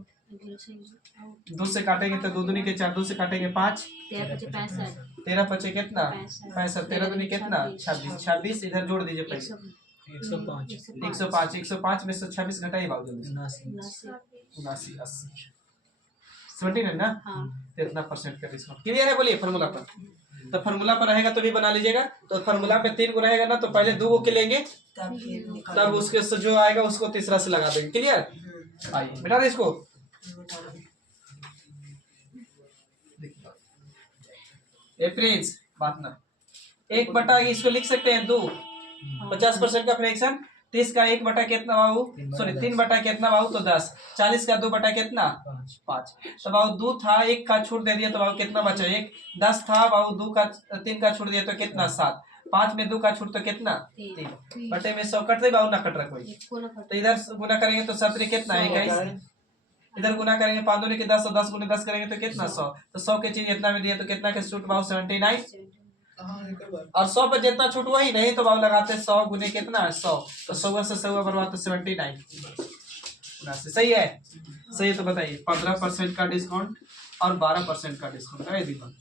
2 से काटेंगे तो 2 दूनी के 4, 2 से काटेंगे 5, 13 पचे कितना 65, 13 दूनी कितना 26, इधर जोड़ दीजिए पहले 105 में से 26 घटाइए बाबू जल्दी 79 80 79 ना, तो इतना परसेंट का डिस्काउंट क्लियर है। बोलिए फार्मूला पर, तो फार्मूला पर रहेगा तो भी बना लीजिएगा, तो फार्मूला पे 3 को रहेगा ना, तो पहले 2 के लेंगे तब उसके से जो आएगा उसको तीसरा से लगा देंगे, क्लियर। आइए मिटा दे इसको, प्रिंस बात ना 1 बटा इसको लिख सकते हैं 2, 50% का फ्रैक्शन 30 का 1 बटा कितना बाबू सॉरी 3 बटा कितना बाबू तो 10, 40 का 2 बटा कितना 5, तो बाबू 2 था 1 का छूट दे दिया तो बाबू कितना बचा 1, 10 था बाबू 2 का 3 का छूट दिया तो कितना 7, 5 में 2 का छूट तो कितना 3 बटे में 100 कट दे बाबू ना कट रहा कोई, तो इधर गुना करेंगे तो 7 कितना 21, इधर गुना करेंगे 5 दूनी के 10 और 10 गुने 10 करेंगे तो कितना 100, तो 100 के चीज इतना में दिया तो कितना के छूट बाबू 79, और 100 पर जितना छूट वही नहीं तो बाबू लगाते 100 गुने कितना 100, तो 100 से 100 बर्बाद तो 79 सही है। सही तो बताइए 15% का डिस्काउंट और 12% का डिस्काउंट है दीपक,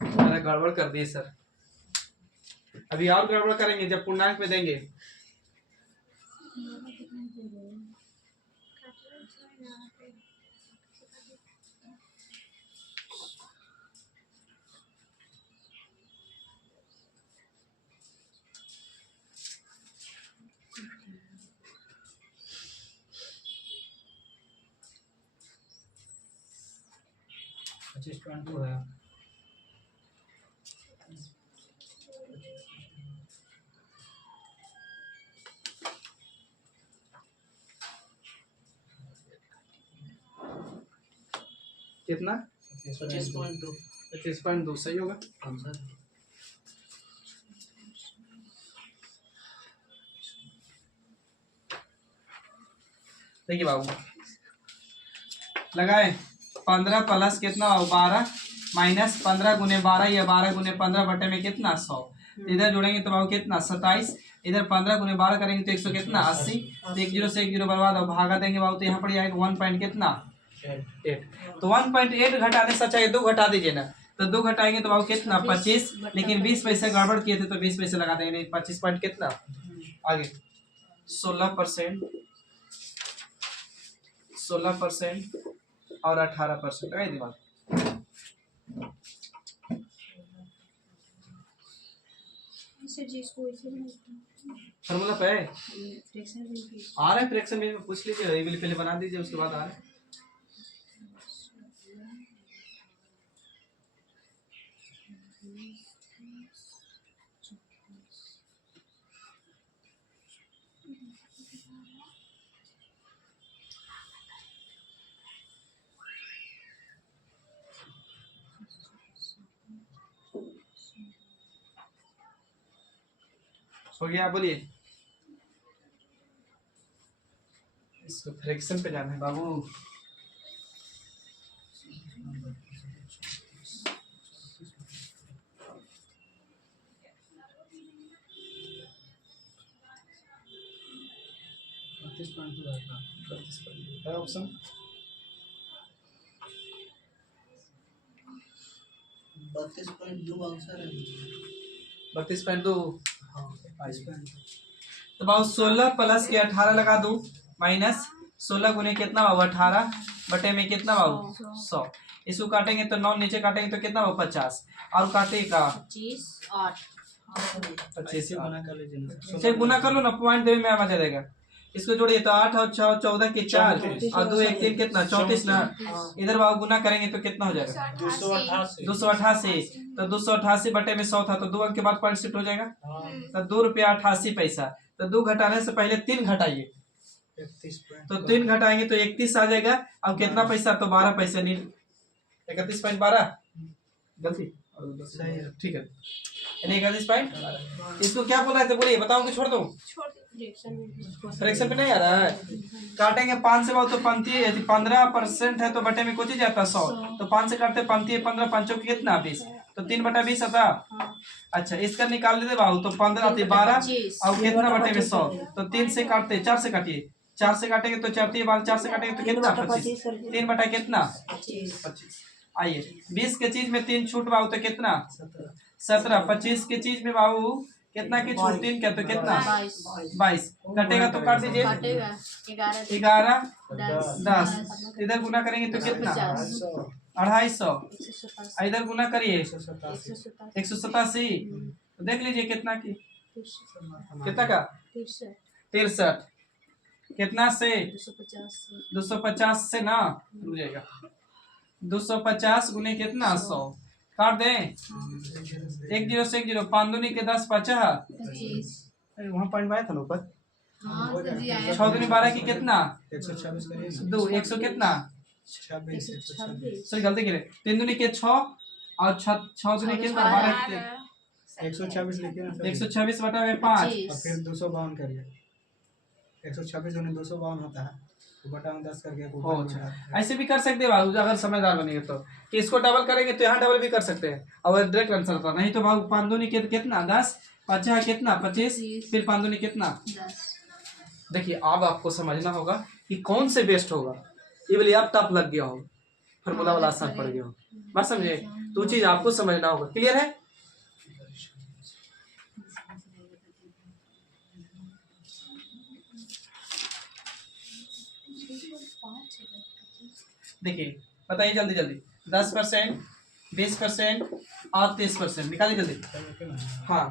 मैंने गड़बड़ कर दी सर, अभी और गड़बड़ करेंगे जब पूर्णांक में देंगे। 32.2 है। कितना 25.2। 25.2 सही होगा। देखिए बाबू लगाए 15 प्लस कितना बाबू 12 माइनस 15 गुने 12 या 12 गुने 15 बटे में कितना 100। इधर जोड़ेंगे तो बाबू कितना 27। इधर 15 गुने 12 करेंगे तो 100 कितना 80। तो 1 जीरो से 1 जीरो बर्बाद और भागा देंगे बाबू तो यहाँ पर आएगा 1 पॉइंट कितना 8। तो 1.8 घटाने से अच्छा है 2 घटा दीजिए ना। तो 2 घटाएंगे तो बाबू कितना 25। लेकिन 20 पैसे गड़बड़ किए थे तो 20 पैसे लगा देंगे। 25 पॉइंट कितना आगे 16% 16% और 18% लगाइए दिमाग। सर जी इसको इसे फॉर्मूला पे फ्रैक्शन भी आ रहा है फ्रैक्शन में पूछ लीजिए। ये भी पहले बना दीजिए उसके बाद आ रहा है। हो गया बोलिए। इसको फ्रैक्शन पे जाना है बाबू। है ऑप्शन 32.2 आंसर है। 32.2 तो बाबू 16 प्लस के 18 लगा दो माइनस 16 गुने कितना बाबू 18 बटे में कितना बाबू 100। इसको काटेंगे तो 9 नीचे काटेंगे तो कितना बाबू 50 और काटेगा 25 8 25 से गुना कर लीजिए। से गुना कर लो ना पॉइंट देने में मजा देगा। इसको जोड़िए तो 8 और 6 14 के 4 और 2 1 3 कितना 34 ना। इधर बाबू गुना करेंगे तो कितना हो जाएगा 288। तो 288 बटे में 100 था तो 2 अंक के बाद पॉइंट शिफ्ट हो जाएगा। तो 2 रुपया 88 पैसा। तो 2 घटाने से पहले 3 घटाइए। तो 3 घटाएंगे तो 31 आ जाएगा। अब कितना पैसा तो 12 पैसे नहीं 31.12 गलती ठीक है 31.12। इसको क्या बोला है तो बोलिए बताऊं कि छोड़ दूं। फ्रैक्शन पे नहीं आ रहा है। काटेंगे 5 से बाबू तो पंक्ति 15% है तो बटे में कुछ ही जाता 100। तो 5 से काटते पंक्ति 15 पंचों की कितना 20 तो 3/20 आता। अच्छा इसका निकाल लेते बाबू तो 15 आती 12 और कितना बटे में 100। तो 3 से काटते 4 से काटिए 4 से काटेंगे तो 4 4 से काटेंगे तो कितना 25 3 बटा कितना 25। आइए 20 के चीज में 3 छूट बाबू तो कितना 17। 25 के चीज में बाबू कितना की छूट 3 क्या तो कितना 22 कटेगा तो काट दीजिए 11 10 इधर गुना करेंगे तो कितना 250। इधर गुना करिए 187। तो देख लीजिए कितना की कितना का 63 कितना से 250 से ना रुक जाएगा 250 गुने कितना 100 काट दें 1 जीरो से 1 जीरो 5 दूनी के 10 50 वहाँ पॉइंट में आया था ना ऊपर 6 दूनी 12 की कितना 2 100 कितना 26 सॉरी गलती की 3 दूनी के 6 और 6 दूनी कितना 12 126 लिखिए ना 126 बटा में 5 और फिर 252 करिए 126 गुने 252 होता है तो बटा में 10 करके ऊपर अच्छा ऐसे भी कर सकते हैं बाबू अगर समझदार बनेंगे तो कि इसको डबल करेंगे तो यहाँ डबल भी कर सकते हैं और डायरेक्ट आंसर होता नहीं तो बाबू 5 दूनी कितना 10 5 कितना 25 फिर 5 दूनी कितना 10। देखिए अब आपको समझना होगा कि कौन से बेस्ट होगा। ये बोलिए आप टफ लग गया हो फॉर्मूला वाला आसान पड़ गया हो बात समझे तो चीज आपको समझना होगा। क्लियर है। देखिए बताइए जल्दी जल्दी 10% 20% और 30% निकालिए जल्दी। हाँ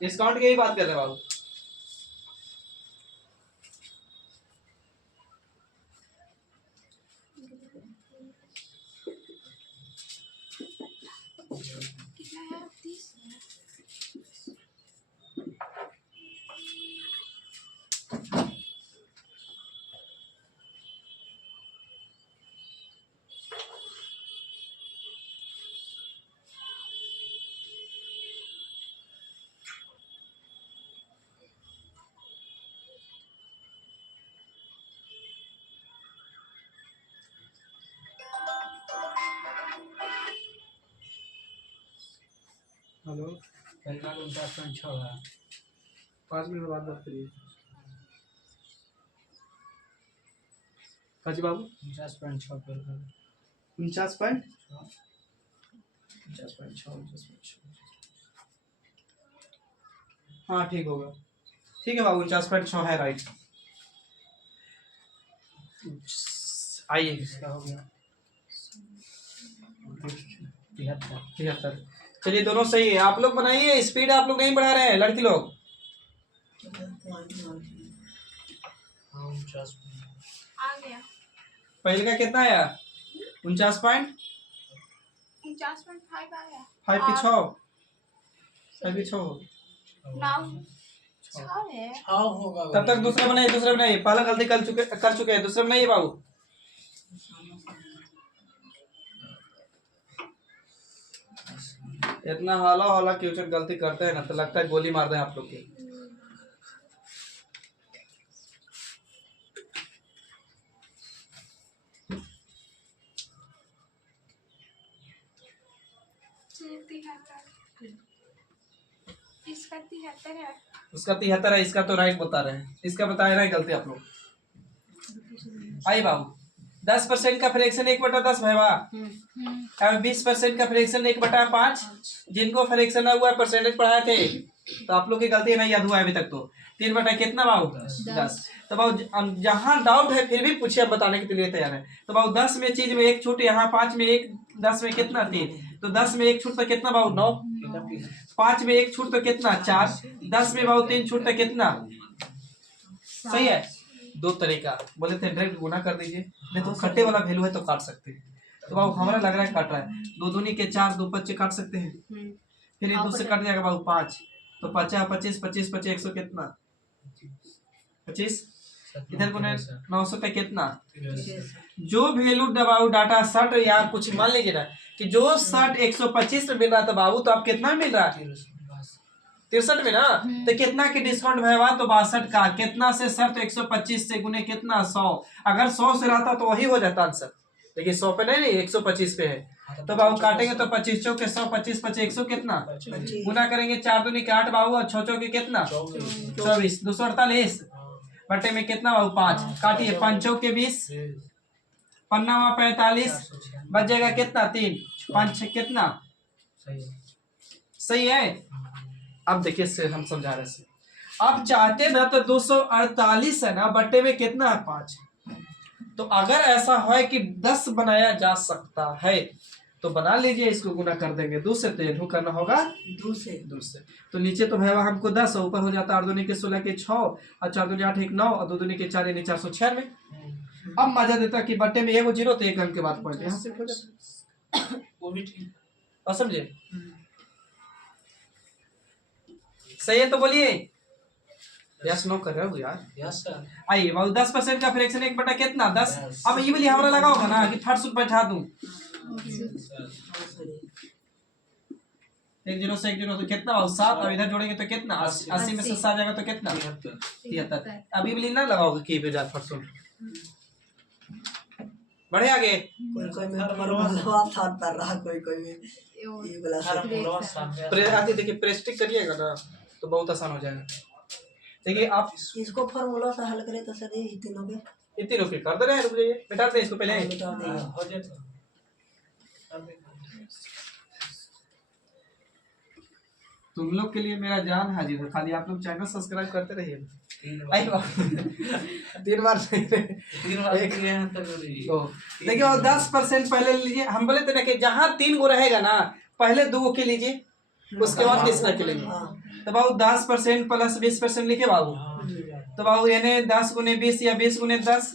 डिस्काउंट की ही बात कर रहे हैं बाबू। हेलो, पहला 49.6 है। 5 मिनट बाद बात करिए। काजी बाबू 49.6 पर 49.6। हाँ ठीक होगा, ठीक है बाबू 49.6 है राइट। आइए इसका हो गया 73। 73। चलिए दोनों सही है। आप लोग बनाइए, स्पीड आप लोग नहीं बढ़ा रहे हैं लड़की लोग। हाँ 49। आ गया पहले का कितना आया? 49.5 49.5 आया। की 6 5 की 6 नाउ 6 है। हाँ होगा। तब तक दूसरा बनाइए। पहला गलती कर चुके हैं, दूसरा बनाइए बाबू। इतना हाला क्वेश्चन गलती करते हैं ना तो लगता है गोली मार दें आप लोग की। इसका 73 है। उसका 73 है, इसका तो राइट बता रहे हैं, इसका बता रहे हैं गलती आप लोग। आइए बाबू 10% का फ्रैक्शन 1/10 भाई वाह। अब 20% का फ्रैक्शन 1/5। जिनको फ्रैक्शन हुआ परसेंटेज पढ़ाए थे तो आप लोग की गलती नहीं याद हुआ अभी तक। तो 3 कितना बाबू 10। तो बाबू जहाँ डाउट है फिर भी पूछिए, आप बताने के लिए तैयार है। तो बाबू 10 में चीज में 1 छूट, यहाँ 5 में 1, 10 में कितना 3, तो 10 में 1 छूट तो कितना बाबू 9, 5 में 1 छूट तो कितना 4, 10 में बाबू 3 छूट तो कितना। सही है। दो तरीका बोले थे, डायरेक्ट गुना कर दीजिए, नहीं तो कट्टे वाला वैल्यू है तो काट सकते हैं। तो बाबू हमारा लग रहा है काट रहा है, 2 दूनी के 4, 2 5 काट सकते हैं। फिर ये 2 से कट जाएगा बाबू 5, तो 50 25 25 25 100 कितना 25, इधर को 900 पे कितना। जो वैल्यू दबाऊ डाटा 60 या कुछ मान लीजिए ना कि जो 60 125 में मिल रहा था बाबू, तो आप कितना मिल रहा है 63 में ना, तो कितना की डिस्काउंट भैया तो 62 का। कितना से सर तो 125 से गुने कितना 100। अगर 100 से रहता तो वही हो जाता आंसर, लेकिन 100 पे नहीं 125 पे है। तो बाबू काटेंगे तो 25 चौके 100, 25 25 100 कितना गुना करेंगे 4 दूनी के 8 बाबू, और 6 चौके कितना 24, 248 बटे में कितना बाबू 5। काटिए 5 चौके 20, पन्ना 45, बच जाएगा कितना 3, 5 कितना। सही है। अब देखिए इससे हम समझा रहे हैं, अब चाहते ना तो 248 है ना बटे में कितना है 5। तो अगर ऐसा है कि 10 बनाया जा सकता है तो बना लीजिए, इसको गुना कर देंगे 2 से, तो इन्हू करना होगा 2 से। तो नीचे तो भैया हमको 10 और ऊपर हो जाता है 8 दूनी के 16 के 6 और 4 दूनी 8 1 9 और 2 दूनी के 4 यानी 496। अब मजा देता कि बटे में 1 0 तो 1 अंक के बाद पॉइंट यहाँ से हो जाता, वो भी ठीक और समझे। सही है तो बोलिए यस नो कर रहे हो यार। Yes sir. आइए बाबू 10% का फ्रैक्शन 1 बटा कितना 10। अब ये वाली हमारा लगा होगा ना कि फट सुट बैठा दूं 1 0 से 1 0 तो कितना बाबू 7, और इधर जोड़ेंगे तो कितना 80 में से 7 जाएगा तो कितना 73। अभी वाली ना लगाओगे की पे जा फट सुट बढ़े आगे। कोई में मरवा साथ कर रहा, कोई में ये वाला आगे देखिए प्रेस्टिक करिएगा ना तो बहुत आसान हो जाएगा। देखिए आप इसको फार्मूला से हल करें तो सर ये तीनों के कर दे रहे हैं, रुक जाइए बैठा दे इसको पहले हो जाए। तुम लोग के लिए मेरा जान हाजिर है, खाली आप लोग चैनल सब्सक्राइब करते रहिए। 3 बार देखिए 10% पहले लीजिए। हम बोले थे ना कि जहाँ 3 गो रहेगा ना पहले 2 के लीजिए, उसके बाद तीसरा के लेंगे। तो बाबू 10% प्लस 20% लिखे बाबू, तो बाबू यानी 10 गुने 20 या 20 गुने 10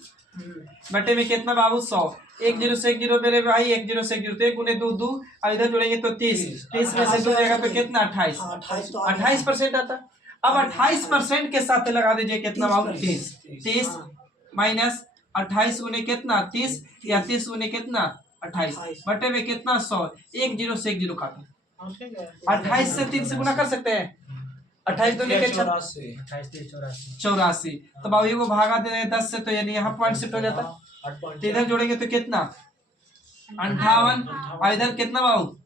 बटे में कितना बाबू 100। 1 0 से 1 0 मेरे भाई, 1 0 से 1 0 तो 1 गुने 2 2 और इधर जोड़ेंगे तो 30 में से 2 जाएगा तो कितना 28% आता। अब 28% के साथ लगा दीजिए कितना बाबू 30 माइनस 28 गुने कितना 30 या 30 गुने कितना 28 बटे में कितना 100। 1 0 से 1 0 काटो, 28 से 3 से गुना कर सकते हैं। 28 दूनी के 84। तो बाबू ये को भागा दे 10 से, तो यानी यहाँ पॉइंट शिफ्ट हो जाता। तो इधर जोड़ेंगे तो कितना 58 और इधर कितना बाबू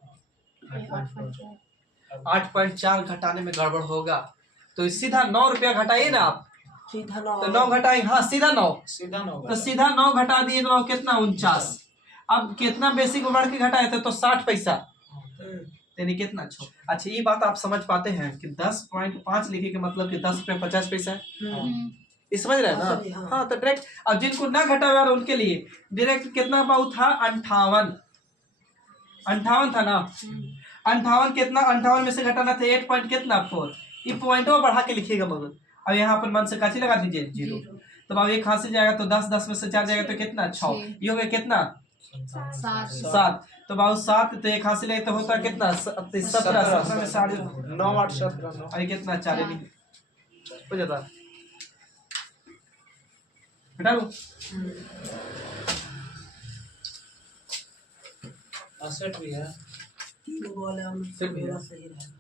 8.4 घटाने में गड़बड़ होगा, तो सीधा 9 रुपया घटाइए ना आप, सीधा ना तो 9 घटाएंगे, हाँ सीधा 9, सीधा ना तो सीधा 9 घटा दिए तो कितना 49। अब कितना बेसिक को बढ़ के घटाए थे तो 60 पैसा, यानी कितना अच्छा ये बात आप समझ पाते हैं कि 10.5 लिखे के मतलब कि 10 रुपया 50 पैसा है, ये समझ रहे हैं ना। हाँ तो डायरेक्ट, अब जिनको ना घटा हुआ उनके लिए डायरेक्ट कितना पाऊ था 58 था ना, 58 कितना, 58 में से घटाना था 8 पॉइंट कितना 4, ये पॉइंट बढ़ा के लिखिएगा मगर। अब यहाँ पर मन से काची लगा दीजिए 0, तो अब एक हाथ से जाएगा तो 10 में से 4 जाएगा तो कितना 6, ये हो गया कितना 7, तो बाबू 7 तो एक हाथ से ले तो होता कितना 17 में 9 8 17, अरे कितना 4 नहीं हो जाता, हटा लो 68 भी है। 3 बॉल है हम सिर्फ ये। पूरा सही रहेगा।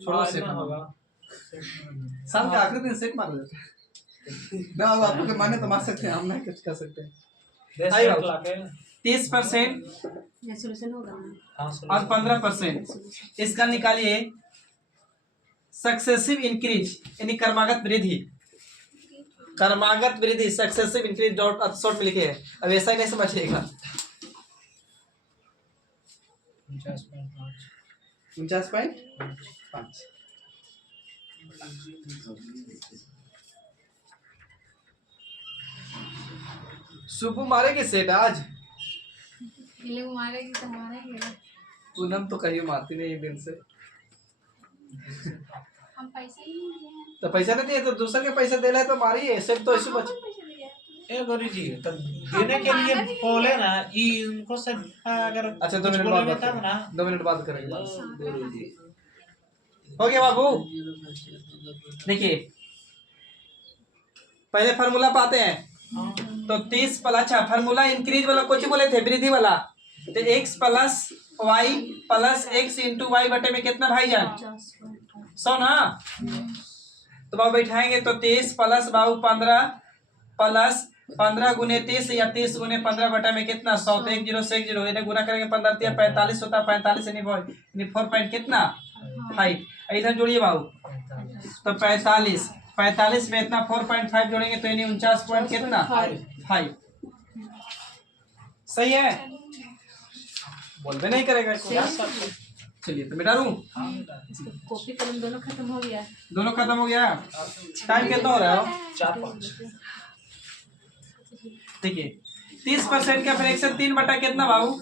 छोड़ो सेट होगा। साल का आखिरी दिन सेट मार लेते ना, अब आपको के माने तो मार सकते हैं, हम नहीं कुछ कर सकते हैं। आइए बाबू। 30% सोल्यूशन होगा और 15%, इसका निकालिए सक्सेसिव इंक्रीज, यानी क्रमागत वृद्धि, क्रमागत वृद्धि सक्सेसिव इंक्रीज डॉट शॉर्ट में लिखे हैं, अब ऐसा ही नहीं समझिएगा। 49.5 सुबह मारेगी सेट आज, ये लोग मारेगी तो मारेंगे। पूनम तो कहीं मारती नहीं एक दिन से, हम पैसे ही नहीं दिए हैं। तो पैसा नहीं दिए तो दूसरे के पैसा दे रहे तो मारिए, सेट तो ऐसे बच। कौन पैसे दिए हैं? ए गौरी जी तो देने के लिए बोले ना, ये उनको से अगर अच्छा 2 कुछ मिनट बाद बोलेंगे बात तब ना। करेंगे, 2 मिनट बाद करेंगे बात। हो गया बाबू, देखिए पहले फार्मूला पाते हैं, तो 30 प्लस, अच्छा फार्मूला इंक्रीज वाला कुछ बोले थे, वृद्धि वाला, तो x plus Y plus X into Y बटे में कितना भाईजान 100 ना, तो बाबू बैठाएंगे तो 23 प्लस बाबू 15 प्लस 15 गुने 30 या 30 गुने 15 बटा में कितना 100, तो 1 0 से 1 0 इन्हें गुना करेंगे 15 3 45 होता है, 45 यानी 4 पॉइंट कितना 5, इधर जोड़िए बाबू तो 45 में इतना 4.5 जोड़ेंगे तो यानी 49 पॉइंट कितना 5, सही है, बोलबे नहीं करेगा इसको। चलिए तो मिटा दूं, कॉपी कलम दोनों खत्म हो गया। दोनों खत्म हो गया, टाइम कितना हो रहा है 4-5। देखिए 30% का फ्रैक्शन 3 बटा कितना बाबू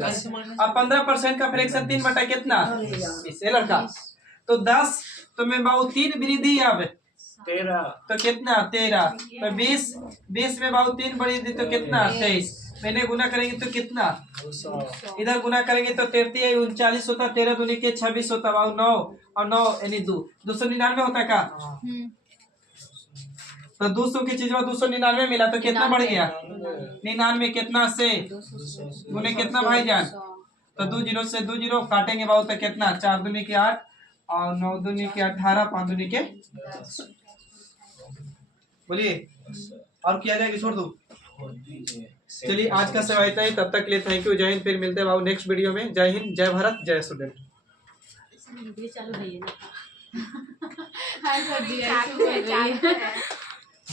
10, अब 15% का फ्रैक्शन 3 बटा कितना 20, लड़का तो 10, तो मैं बाबू 3 वृद्धि अब 13 तो कितना 13, तो 20 में बाबू 3 वृद्धि तो कितना 23, मैंने गुना करेंगे तो कितना 200 इधर गुना करेंगे तो 33 39 होता, 13 दूनी के 26 होता बाबू 9 और 9 यानी 299 होता है का, तो 200 की चीज में 299 मिला तो कितना बढ़ गया 99, कितना से गुने कितना भाईजान, तो 2 0 से 2 0 काटेंगे बाबू तो कितना 4 दूनी के 8 और 9 दूनी के 18 5 दूनी के 10, बोलिए और किया जाएगा छोड़ दो। चलिए आज का सेवा इतना ही, तब तक के लिए थैंक यू, जय हिंद, फिर मिलते हैं बाबू नेक्स्ट वीडियो में। जय हिंद, जय भारत, जय स्टूडेंट। चालू है। हाय सर जी, चालू है।